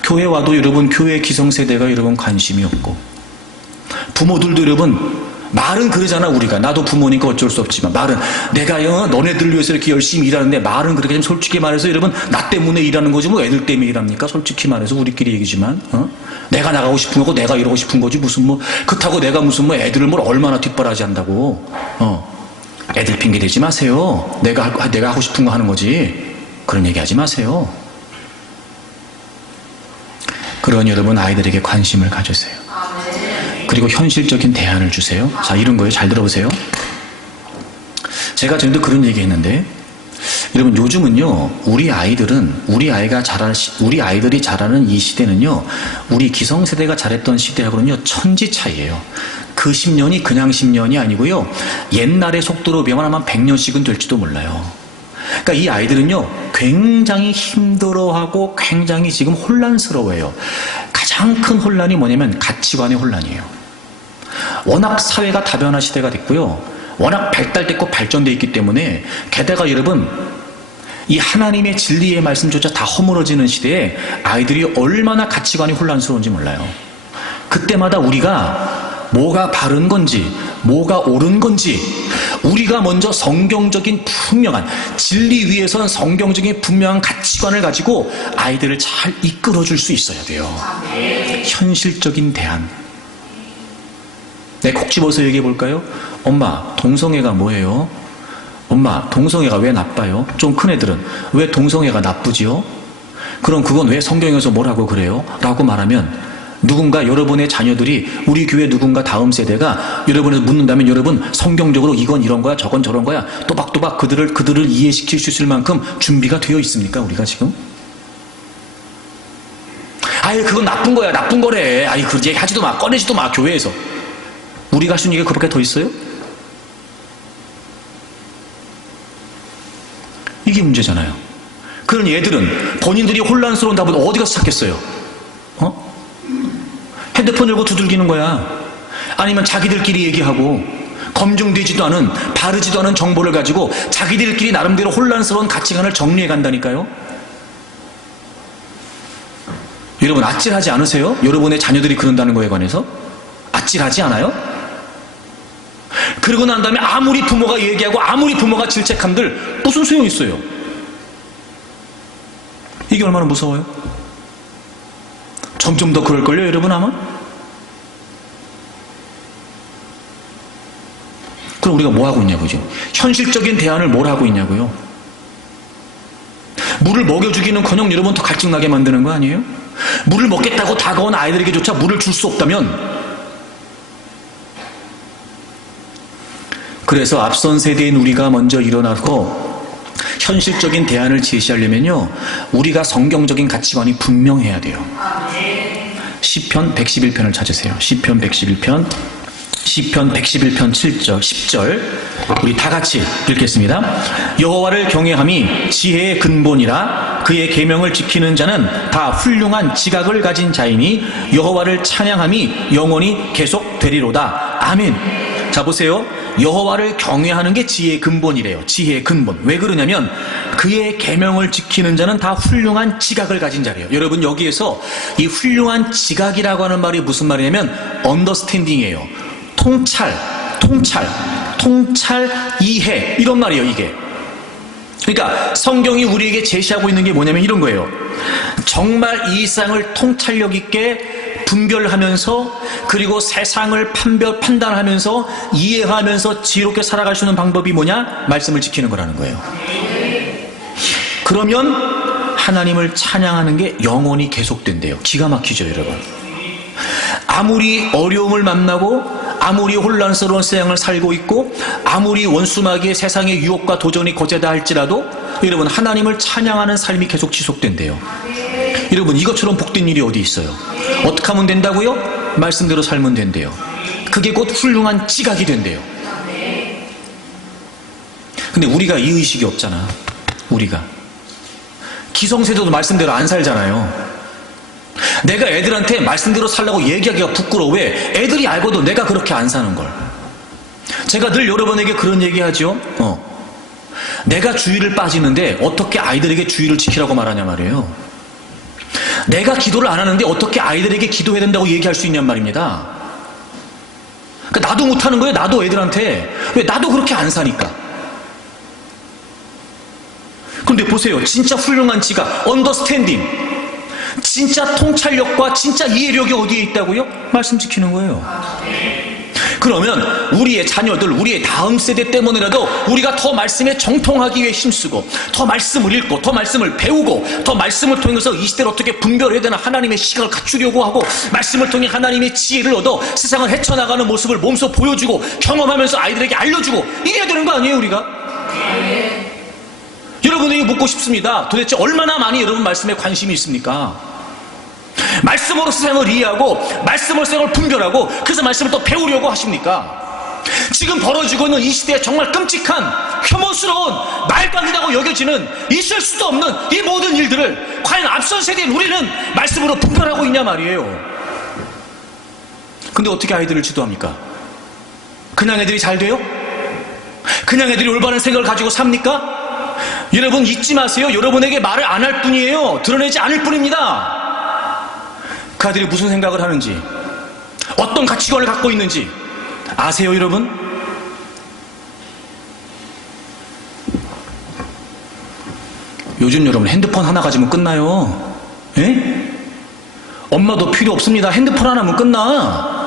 교회 와도 여러분 교회 기성세대가 여러분 관심이 없고 부모들도 여러분 말은 그러잖아. 우리가 나도 부모니까 어쩔 수 없지만 말은 내가 너네들 위해서 이렇게 열심히 일하는데 말은 그렇게 좀 솔직히 말해서 여러분 나 때문에 일하는 거지 뭐 애들 때문에 일합니까? 솔직히 말해서 우리끼리 얘기지만 내가 나가고 싶은 거고 내가 이러고 싶은 거지 무슨 뭐 그렇다고 내가 무슨 뭐 애들을 뭘 얼마나 뒷바라지 한다고 애들 핑계 대지 마세요. 내가 하고 싶은 거 하는 거지 그런 얘기 하지 마세요. 그런 여러분 아이들에게 관심을 가주세요. 그리고 현실적인 대안을 주세요. 자, 이런 거예요. 잘 들어보세요. 제가 전에도 그런 얘기 했는데, 여러분, 요즘은요, 우리 아이들이 자라는 이 시대는요, 우리 기성세대가 자랐던 시대하고는요, 천지 차이예요. 그 10년이 그냥 10년이 아니고요, 옛날의 속도로 비하면 아마 100년씩은 될지도 몰라요. 그러니까 이 아이들은요, 굉장히 힘들어하고 굉장히 지금 혼란스러워요. 가장 큰 혼란이 뭐냐면 가치관의 혼란이에요. 워낙 사회가 다변화 시대가 됐고요. 워낙 발달됐고 발전되어 있기 때문에 게다가 여러분 이 하나님의 진리의 말씀조차 다 허물어지는 시대에 아이들이 얼마나 가치관이 혼란스러운지 몰라요. 그때마다 우리가 뭐가 바른 건지 뭐가 옳은 건지 우리가 먼저 성경적인 분명한 진리 위에선 성경적인 분명한 가치관을 가지고 아이들을 잘 이끌어줄 수 있어야 돼요. 현실적인 대안. 네, 콕 집어서 얘기해 볼까요? 엄마, 동성애가 뭐예요? 엄마, 동성애가 왜 나빠요? 좀 큰 애들은 왜 동성애가 나쁘지요? 그럼 그건 왜 성경에서 뭐라고 그래요? 라고 말하면 누군가 여러분의 자녀들이 우리 교회 누군가 다음 세대가 여러분을 묻는다면 여러분 성경적으로 이건 이런 거야 저건 저런 거야 또박또박 그들을 이해시킬 수 있을 만큼 준비가 되어 있습니까? 우리가 지금? 아예 그건 나쁜 거야 나쁜 거래 아예 그 얘기 하지도 마 꺼내지도 마 교회에서 우리가 할 수 있는 얘기가 그밖에 더 있어요? 이게 문제잖아요. 그런 얘들은 본인들이 혼란스러운 답을 어디 가서 찾겠어요? 핸드폰 열고 두들기는 거야. 아니면 자기들끼리 얘기하고 검증되지도 않은 바르지도 않은 정보를 가지고 자기들끼리 나름대로 혼란스러운 가치관을 정리해 간다니까요. 여러분 아찔하지 않으세요? 여러분의 자녀들이 그런다는 거에 관해서? 아찔하지 않아요? 그러고 난 다음에 아무리 부모가 얘기하고 아무리 부모가 질책한들 무슨 소용이 있어요? 이게 얼마나 무서워요? 점점 더 그럴걸요, 여러분 아마? 그럼 우리가 뭐 하고 있냐고요, 지금? 현실적인 대안을 뭘 하고 있냐고요? 물을 먹여주기는커녕 여러분 더 갈증나게 만드는 거 아니에요? 물을 먹겠다고 다가온 아이들에게조차 물을 줄 수 없다면, 그래서 앞선 세대인 우리가 먼저 일어나고 현실적인 대안을 제시하려면요, 우리가 성경적인 가치관이 분명해야 돼요. 시편 111편을 찾으세요. 시편 111편 7절 10절 우리 다 같이 읽겠습니다. 여호와를 경외함이 지혜의 근본이라 그의 계명을 지키는 자는 다 훌륭한 지각을 가진 자이니 여호와를 찬양함이 영원히 계속되리로다. 아멘. 자 보세요. 여호와를 경외하는 게 지혜의 근본이래요. 지혜의 근본. 왜 그러냐면 그의 계명을 지키는 자는 다 훌륭한 지각을 가진 자래요. 여러분 여기에서 이 훌륭한 지각이라고 하는 말이 무슨 말이냐면 언더스탠딩이에요. 통찰, 이해, 이런 말이에요, 이게. 그러니까 성경이 우리에게 제시하고 있는 게 뭐냐면 이런 거예요. 정말 이 세상을 통찰력 있게 분별하면서, 그리고 세상을 판단하면서 이해하면서 지혜롭게 살아갈 수 있는 방법이 뭐냐? 말씀을 지키는 거라는 거예요. 그러면 하나님을 찬양하는 게 영원히 계속된대요. 기가 막히죠, 여러분. 아무리 어려움을 만나고 아무리 혼란스러운 세상을 살고 있고 아무리 원수마귀의 세상의 유혹과 도전이 거제다 할지라도 여러분 하나님을 찬양하는 삶이 계속 지속된대요. 여러분 이것처럼 복된 일이 어디 있어요? 어떻게 하면 된다고요? 말씀대로 살면 된대요. 그게 곧 훌륭한 지각이 된대요. 근데 우리가 이 의식이 없잖아. 우리가 기성세대도 말씀대로 안 살잖아요. 내가 애들한테 말씀대로 살라고 얘기하기가 부끄러워. 왜? 애들이 알고도 내가 그렇게 안 사는 걸. 제가 늘 여러분에게 그런 얘기하죠. 내가 주의를 빠지는데 어떻게 아이들에게 주의를 지키라고 말하냐 말이에요. 내가 기도를 안 하는데 어떻게 아이들에게 기도해야 된다고 얘기할 수 있냔 말입니다. 그러니까 나도 못하는 거예요. 나도 애들한테. 왜? 나도 그렇게 안 사니까. 그런데 보세요. 진짜 훌륭한 지각, 언더스탠딩, 진짜 통찰력과 진짜 이해력이 어디에 있다고요? 말씀 지키는 거예요. 그러면 우리의 자녀들, 우리의 다음 세대 때문에라도 우리가 더 말씀에 정통하기 위해 힘쓰고 더 말씀을 읽고 더 말씀을 배우고 더 말씀을 통해서 이 시대를 어떻게 분별해야 되나 하나님의 시각을 갖추려고 하고 말씀을 통해 하나님의 지혜를 얻어 세상을 헤쳐나가는 모습을 몸소 보여주고 경험하면서 아이들에게 알려주고 이래야 되는 거 아니에요, 우리가? 여러분에게 묻고 싶습니다. 도대체 얼마나 많이 여러분 말씀에 관심이 있습니까? 말씀으로 세상을 이해하고 말씀으로 세상을 분별하고 그래서 말씀을 또 배우려고 하십니까? 지금 벌어지고 있는 이 시대에 정말 끔찍한 혐오스러운 말도 안 된다고 여겨지는 있을 수도 없는 이 모든 일들을 과연 앞선 세대인 우리는 말씀으로 분별하고 있냐 말이에요. 근데 어떻게 아이들을 지도합니까? 그냥 애들이 잘 돼요? 그냥 애들이 올바른 생각을 가지고 삽니까? 여러분 잊지 마세요. 여러분에게 말을 안 할 뿐이에요. 드러내지 않을 뿐입니다. 그 아들이 무슨 생각을 하는지, 어떤 가치관을 갖고 있는지 아세요, 여러분? 요즘 여러분 핸드폰 하나 가지면 끝나요. 예? 엄마도 필요 없습니다. 핸드폰 하나면 끝나.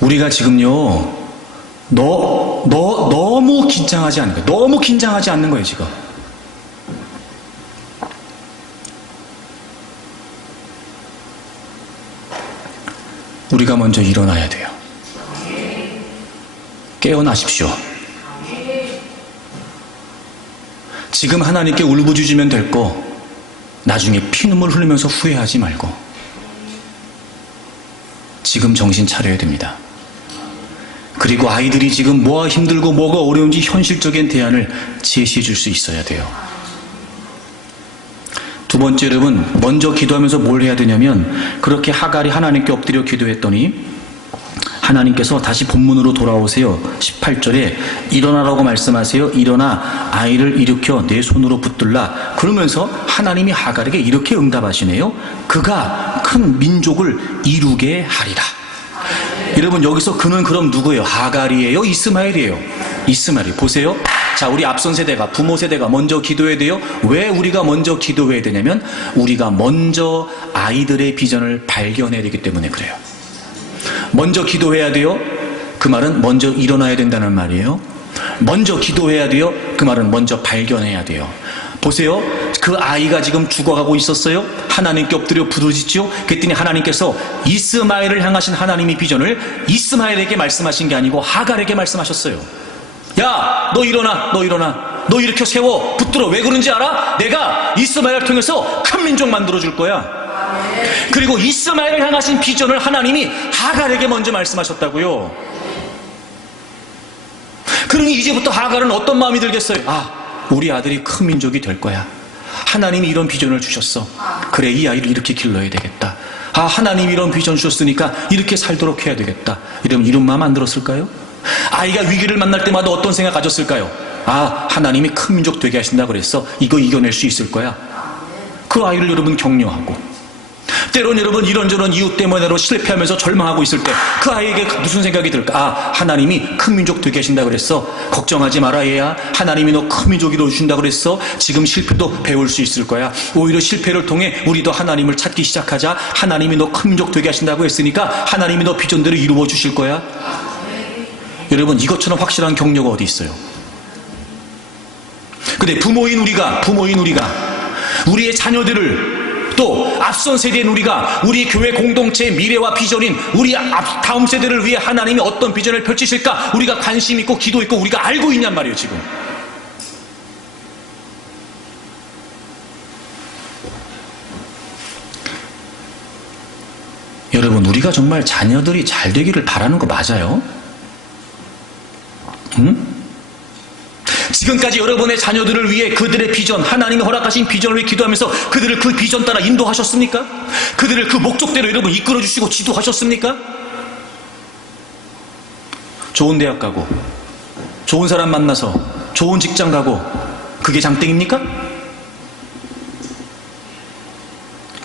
우리가 지금요 너무 긴장하지 않는 거예요. 너무 긴장하지 않는 거예요, 지금. 우리가 먼저 일어나야 돼요. 깨어나십시오. 지금 하나님께 울부짖으면 될 거 나중에 피눈물 흘리면서 후회하지 말고 지금 정신 차려야 됩니다. 그리고 아이들이 지금 뭐가 힘들고 뭐가 어려운지 현실적인 대안을 제시해 줄 수 있어야 돼요. 두 번째, 여러분 먼저 기도하면서 뭘 해야 되냐면 그렇게 하갈이 하나님께 엎드려 기도했더니 하나님께서 다시 본문으로 돌아오세요. 18절에 일어나라고 말씀하세요. 일어나 아이를 일으켜 내 손으로 붙들라. 그러면서 하나님이 하갈에게 이렇게 응답하시네요. 그가 큰 민족을 이루게 하리라. 여러분 여기서 그는 그럼 누구예요? 하갈이에요? 이스마엘이에요? 이스마엘이. 보세요. 자, 우리 앞선 세대가, 부모 세대가 먼저 기도해야 돼요. 왜 우리가 먼저 기도해야 되냐면 우리가 먼저 아이들의 비전을 발견해야 되기 때문에 그래요. 먼저 기도해야 돼요. 그 말은 먼저 일어나야 된다는 말이에요. 먼저 기도해야 돼요. 그 말은 먼저 발견해야 돼요. 보세요. 그 아이가 지금 죽어가고 있었어요. 하나님께 엎드려 부르짖죠. 그랬더니 하나님께서 이스마엘을 향하신 하나님의 비전을 이스마엘에게 말씀하신 게 아니고 하갈에게 말씀하셨어요. 야, 너 일어나, 너 일어나. 너 일으켜 세워, 붙들어. 왜 그런지 알아? 내가 이스마엘을 통해서 큰 민족 만들어줄 거야. 그리고 이스마엘을 향하신 비전을 하나님이 하갈에게 먼저 말씀하셨다고요. 그러니 이제부터 하갈은 어떤 마음이 들겠어요? 우리 아들이 큰 민족이 될 거야. 하나님이 이런 비전을 주셨어. 그래, 이 아이를 이렇게 길러야 되겠다. 하나님이 이런 비전 주셨으니까 이렇게 살도록 해야 되겠다. 이런 마음 안 들었을까요? 아이가 위기를 만날 때마다 어떤 생각 가졌을까요? 하나님이 큰 민족 되게 하신다 그랬어. 이거 이겨낼 수 있을 거야. 그 아이를 여러분 격려하고, 때론 여러분 이런저런 이유 때문에 실패하면서 절망하고 있을 때 그 아이에게 무슨 생각이 들까? 하나님이 큰 민족 되게 하신다 그랬어. 걱정하지 마라 얘야. 하나님이 너 큰 민족이 이루어주신다 그랬어. 지금 실패도 배울 수 있을 거야. 오히려 실패를 통해 우리도 하나님을 찾기 시작하자. 하나님이 너 큰 민족 되게 하신다고 했으니까 하나님이 너 비전대로 이루어 주실 거야. 여러분, 이것처럼 확실한 격려가 어디 있어요? 근데 부모인 우리가 우리의 자녀들을, 또 앞선 세대인 우리가 우리 교회 공동체의 미래와 비전인 우리 다음 세대를 위해 하나님이 어떤 비전을 펼치실까 우리가 관심 있고 기도 있고 우리가 알고 있냔 말이에요. 지금 여러분, 우리가 정말 자녀들이 잘 되기를 바라는 거 맞아요? 응? 지금까지 여러분의 자녀들을 위해 그들의 비전, 하나님이 허락하신 비전을 위해 기도하면서 그들을 그 비전 따라 인도하셨습니까? 그들을 그 목적대로 여러분 이끌어주시고 지도하셨습니까? 좋은 대학 가고, 좋은 사람 만나서, 좋은 직장 가고, 그게 장땡입니까?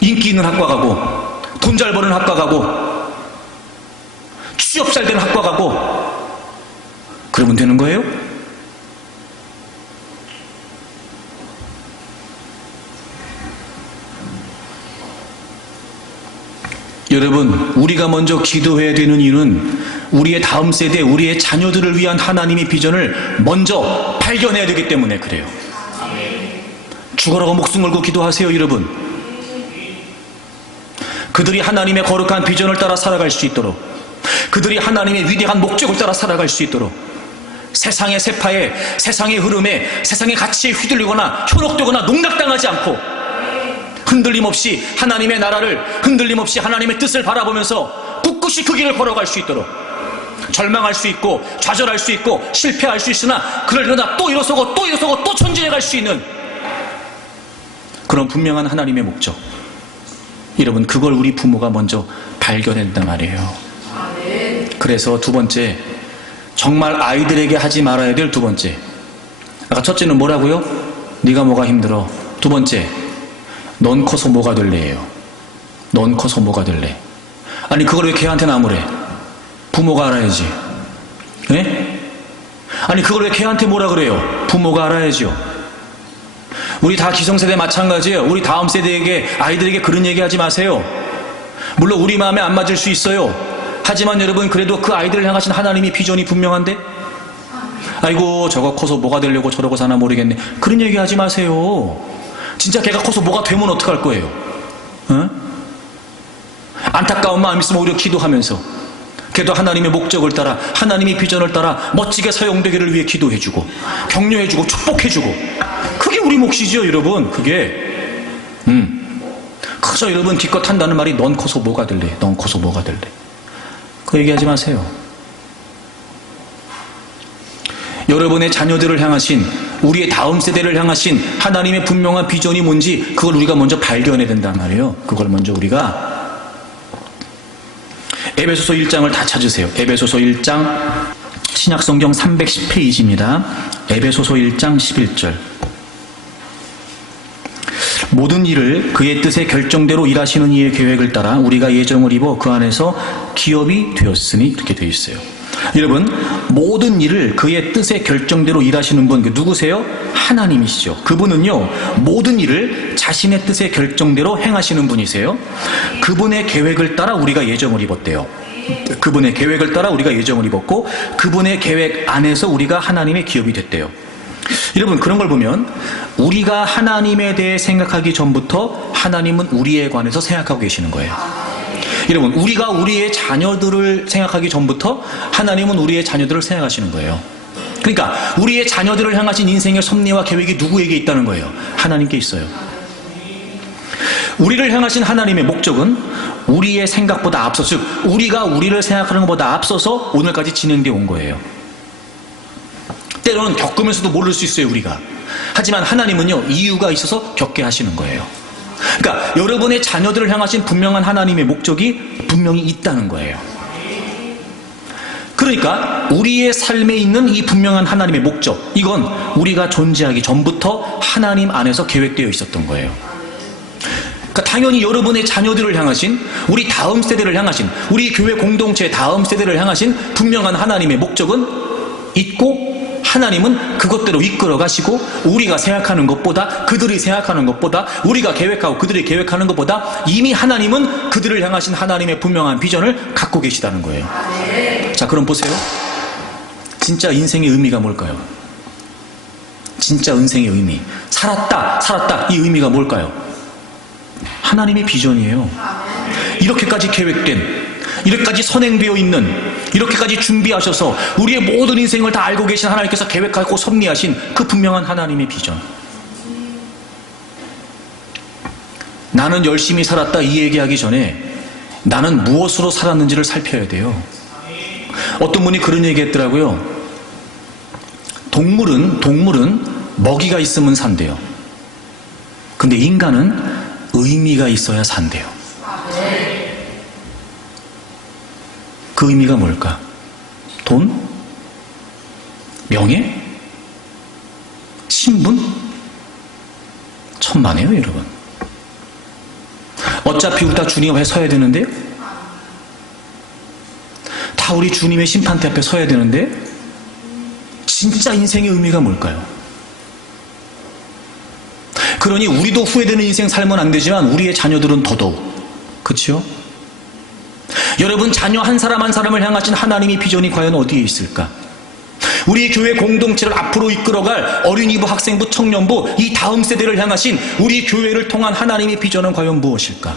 인기 있는 학과 가고, 돈 잘 버는 학과 가고, 취업 잘 되는 학과 가고, 그러면 되는 거예요? 여러분, 우리가 먼저 기도해야 되는 이유는 우리의 다음 세대, 우리의 자녀들을 위한 하나님의 비전을 먼저 발견해야 되기 때문에 그래요. 죽어라고 목숨 걸고 기도하세요, 여러분. 그들이 하나님의 거룩한 비전을 따라 살아갈 수 있도록, 그들이 하나님의 위대한 목적을 따라 살아갈 수 있도록, 세상의 세파에, 세상의 흐름에, 세상의 가치에 휘둘리거나 현혹되거나 농락당하지 않고 흔들림 없이 하나님의 나라를, 흔들림 없이 하나님의 뜻을 바라보면서 꿋꿋이 그 길을 걸어갈 수 있도록, 절망할 수 있고 좌절할 수 있고 실패할 수 있으나 그러나 또 일어서고 또 일어서고 또 전진해 갈 수 있는 그런 분명한 하나님의 목적, 여러분, 그걸 우리 부모가 먼저 발견한단 말이에요. 그래서 두 번째, 정말 아이들에게 하지 말아야 될 두 번째, 아까 첫째는 뭐라고요? 네가 뭐가 힘들어. 두 번째, 넌 커서 뭐가 될래예요. 넌 커서 뭐가 될래. 아니, 그걸 왜 걔한테는 아무래? 부모가 알아야지. 네? 아니, 그걸 왜 걔한테 뭐라 그래요? 부모가 알아야죠. 우리 다 기성세대 마찬가지예요. 우리 다음 세대에게, 아이들에게 그런 얘기하지 마세요. 물론 우리 마음에 안 맞을 수 있어요. 하지만 여러분, 그래도 그 아이들을 향하신 하나님의 비전이 분명한데, 아이고 저거 커서 뭐가 되려고 저러고 사나 모르겠네, 그런 얘기 하지 마세요. 진짜 걔가 커서 뭐가 되면 어떡할 거예요? 어? 안타까운 마음 있으면 오히려 기도하면서 걔도 하나님의 목적을 따라, 하나님의 비전을 따라 멋지게 사용되기를 위해 기도해주고 격려해주고 축복해주고, 그게 우리 몫이죠, 여러분. 그게 그저 여러분 기껏 한다는 말이 넌 커서 뭐가 될래, 넌 커서 뭐가 될래, 그 얘기하지 마세요. 여러분의 자녀들을 향하신, 우리의 다음 세대를 향하신 하나님의 분명한 비전이 뭔지 그걸 우리가 먼저 발견해야 된단 말이에요. 그걸 먼저 우리가 에베소서 1장을 다 찾으세요. 에베소서 1장 신약성경 310페이지입니다. 에베소서 1장 11절. 모든 일을 그의 뜻의 결정대로 일하시는 이의 계획을 따라 우리가 예정을 입어 그 안에서 기업이 되었으니, 이렇게 되어 있어요. 여러분, 모든 일을 그의 뜻의 결정대로 일하시는 분, 누구세요? 하나님이시죠. 그분은요, 모든 일을 자신의 뜻의 결정대로 행하시는 분이세요. 그분의 계획을 따라 우리가 예정을 입었대요. 그분의 계획을 따라 우리가 예정을 입었고, 그분의 계획 안에서 우리가 하나님의 기업이 됐대요. 여러분, 그런 걸 보면 우리가 하나님에 대해 생각하기 전부터 하나님은 우리에 관해서 생각하고 계시는 거예요. 여러분, 우리가 우리의 자녀들을 생각하기 전부터 하나님은 우리의 자녀들을 생각하시는 거예요. 그러니까 우리의 자녀들을 향하신 인생의 섭리와 계획이 누구에게 있다는 거예요? 하나님께 있어요. 우리를 향하신 하나님의 목적은 우리의 생각보다 앞서, 즉 우리가 우리를 생각하는 것보다 앞서서 오늘까지 진행되어 온 거예요. 때로는 겪으면서도 모를 수 있어요, 우리가. 하지만 하나님은요, 이유가 있어서 겪게 하시는 거예요. 그러니까 여러분의 자녀들을 향하신 분명한 하나님의 목적이 분명히 있다는 거예요. 그러니까 우리의 삶에 있는 이 분명한 하나님의 목적, 이건 우리가 존재하기 전부터 하나님 안에서 계획되어 있었던 거예요. 그러니까 당연히 여러분의 자녀들을 향하신, 우리 다음 세대를 향하신, 우리 교회 공동체 다음 세대를 향하신 분명한 하나님의 목적은 있고, 하나님은 그것대로 이끌어 가시고, 우리가 생각하는 것보다, 그들이 생각하는 것보다, 우리가 계획하고 그들이 계획하는 것보다 이미 하나님은 그들을 향하신 하나님의 분명한 비전을 갖고 계시다는 거예요. 자, 그럼 보세요. 진짜 인생의 의미가 뭘까요? 진짜 인생의 의미, 살았다 이 의미가 뭘까요? 하나님의 비전이에요. 이렇게까지 계획된, 이렇게까지 선행되어 있는, 이렇게까지 준비하셔서 우리의 모든 인생을 다 알고 계신 하나님께서 계획하고 섭리하신 그 분명한 하나님의 비전. 나는 열심히 살았다 이 얘기하기 전에 나는 무엇으로 살았는지를 살펴야 돼요. 어떤 분이 그런 얘기 했더라고요. 동물은 먹이가 있으면 산대요. 근데 인간은 의미가 있어야 산대요. 그 의미가 뭘까? 돈? 명예? 신분? 천만에요, 여러분. 어차피 우리 다 주님 앞에 서야 되는데요? 다 우리 주님의 심판대 앞에 서야 되는데, 진짜 인생의 의미가 뭘까요? 그러니 우리도 후회되는 인생 살면 안 되지만 우리의 자녀들은 더더욱. 그렇죠? 여러분, 자녀 한 사람 한 사람을 향하신 하나님의 비전이 과연 어디에 있을까? 우리 교회 공동체를 앞으로 이끌어갈 어린이부, 학생부, 청년부, 이 다음 세대를 향하신 우리 교회를 통한 하나님의 비전은 과연 무엇일까?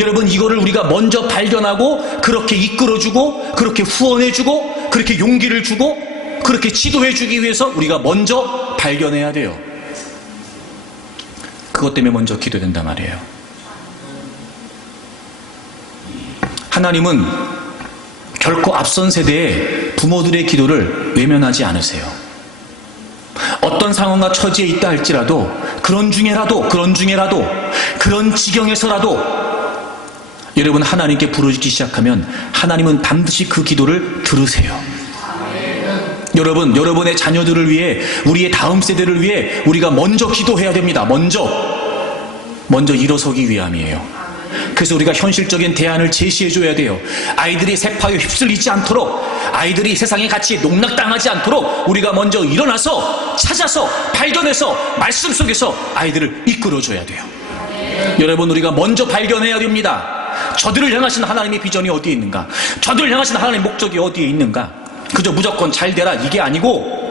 여러분, 이거를 우리가 먼저 발견하고 그렇게 이끌어주고 그렇게 후원해주고 그렇게 용기를 주고 그렇게 지도해주기 위해서 우리가 먼저 발견해야 돼요. 그것 때문에 먼저 기도된단 말이에요. 하나님은 결코 앞선 세대의 부모들의 기도를 외면하지 않으세요. 어떤 상황과 처지에 있다 할지라도, 그런 중에라도, 그런 지경에서라도 여러분 하나님께 부르짖기 시작하면 하나님은 반드시 그 기도를 들으세요. 여러분, 여러분의 자녀들을 위해, 우리의 다음 세대를 위해 우리가 먼저 기도해야 됩니다. 먼저 일어서기 위함이에요. 그래서 우리가 현실적인 대안을 제시해줘야 돼요. 아이들이 세파에 휩쓸리지 않도록, 아이들이 세상의 가치에 농락당하지 않도록 우리가 먼저 일어나서 찾아서 발견해서 말씀 속에서 아이들을 이끌어줘야 돼요. 여러분, 우리가 먼저 발견해야 됩니다. 저들을 향하신 하나님의 비전이 어디에 있는가? 저들을 향하신 하나님의 목적이 어디에 있는가? 그저 무조건 잘 되라 이게 아니고,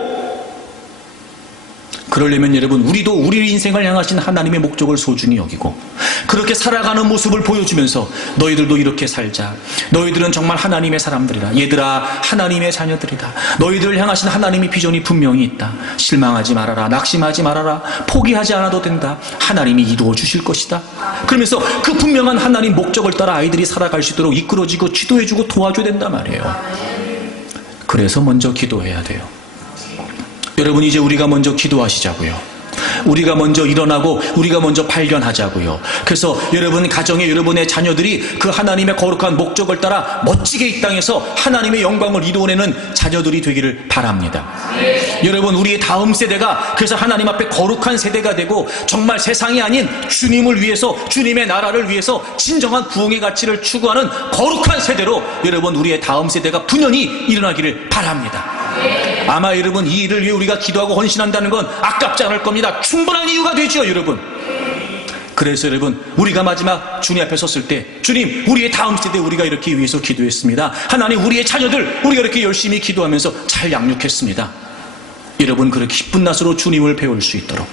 그러려면 여러분, 우리도 우리 인생을 향하신 하나님의 목적을 소중히 여기고 그렇게 살아가는 모습을 보여주면서 너희들도 이렇게 살자. 너희들은 정말 하나님의 사람들이라. 얘들아, 하나님의 자녀들이다. 너희들을 향하신 하나님의 비전이 분명히 있다. 실망하지 말아라. 낙심하지 말아라. 포기하지 않아도 된다. 하나님이 이루어 주실 것이다. 그러면서 그 분명한 하나님 목적을 따라 아이들이 살아갈 수 있도록 이끌어지고 지도해주고 도와줘야 된단 말이에요. 그래서 먼저 기도해야 돼요. 여러분, 이제 우리가 먼저 기도하시자고요. 우리가 먼저 일어나고 우리가 먼저 발견하자고요. 그래서 여러분 가정에 여러분의 자녀들이 그 하나님의 거룩한 목적을 따라 멋지게 이 땅에서 하나님의 영광을 이루어내는 자녀들이 되기를 바랍니다. 여러분 우리의 다음 세대가 그래서 하나님 앞에 거룩한 세대가 되고 정말 세상이 아닌 주님을 위해서 주님의 나라를 위해서 진정한 부흥의 가치를 추구하는 거룩한 세대로 여러분 우리의 다음 세대가 분연히 일어나기를 바랍니다. 아마 여러분 이 일을 위해 우리가 기도하고 헌신한다는 건 아깝지 않을 겁니다. 충분한 이유가 되죠 여러분. 그래서 여러분 우리가 마지막 주님 앞에 섰을 때 주님 우리의 다음 세대 우리가 이렇게 위해서 기도했습니다. 하나님 우리의 자녀들 우리가 이렇게 열심히 기도하면서 잘 양육했습니다. 여러분 그렇게 기쁜 낯으로 주님을 배울 수 있도록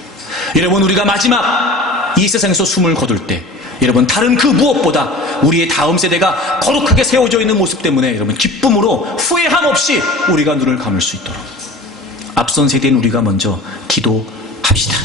여러분 우리가 마지막 이 세상에서 숨을 거둘 때 여러분 다른 그 무엇보다 우리의 다음 세대가 거룩하게 세워져 있는 모습 때문에 여러분 기쁨으로 후회함 없이 우리가 눈을 감을 수 있도록 앞선 세대인 우리가 먼저 기도합시다.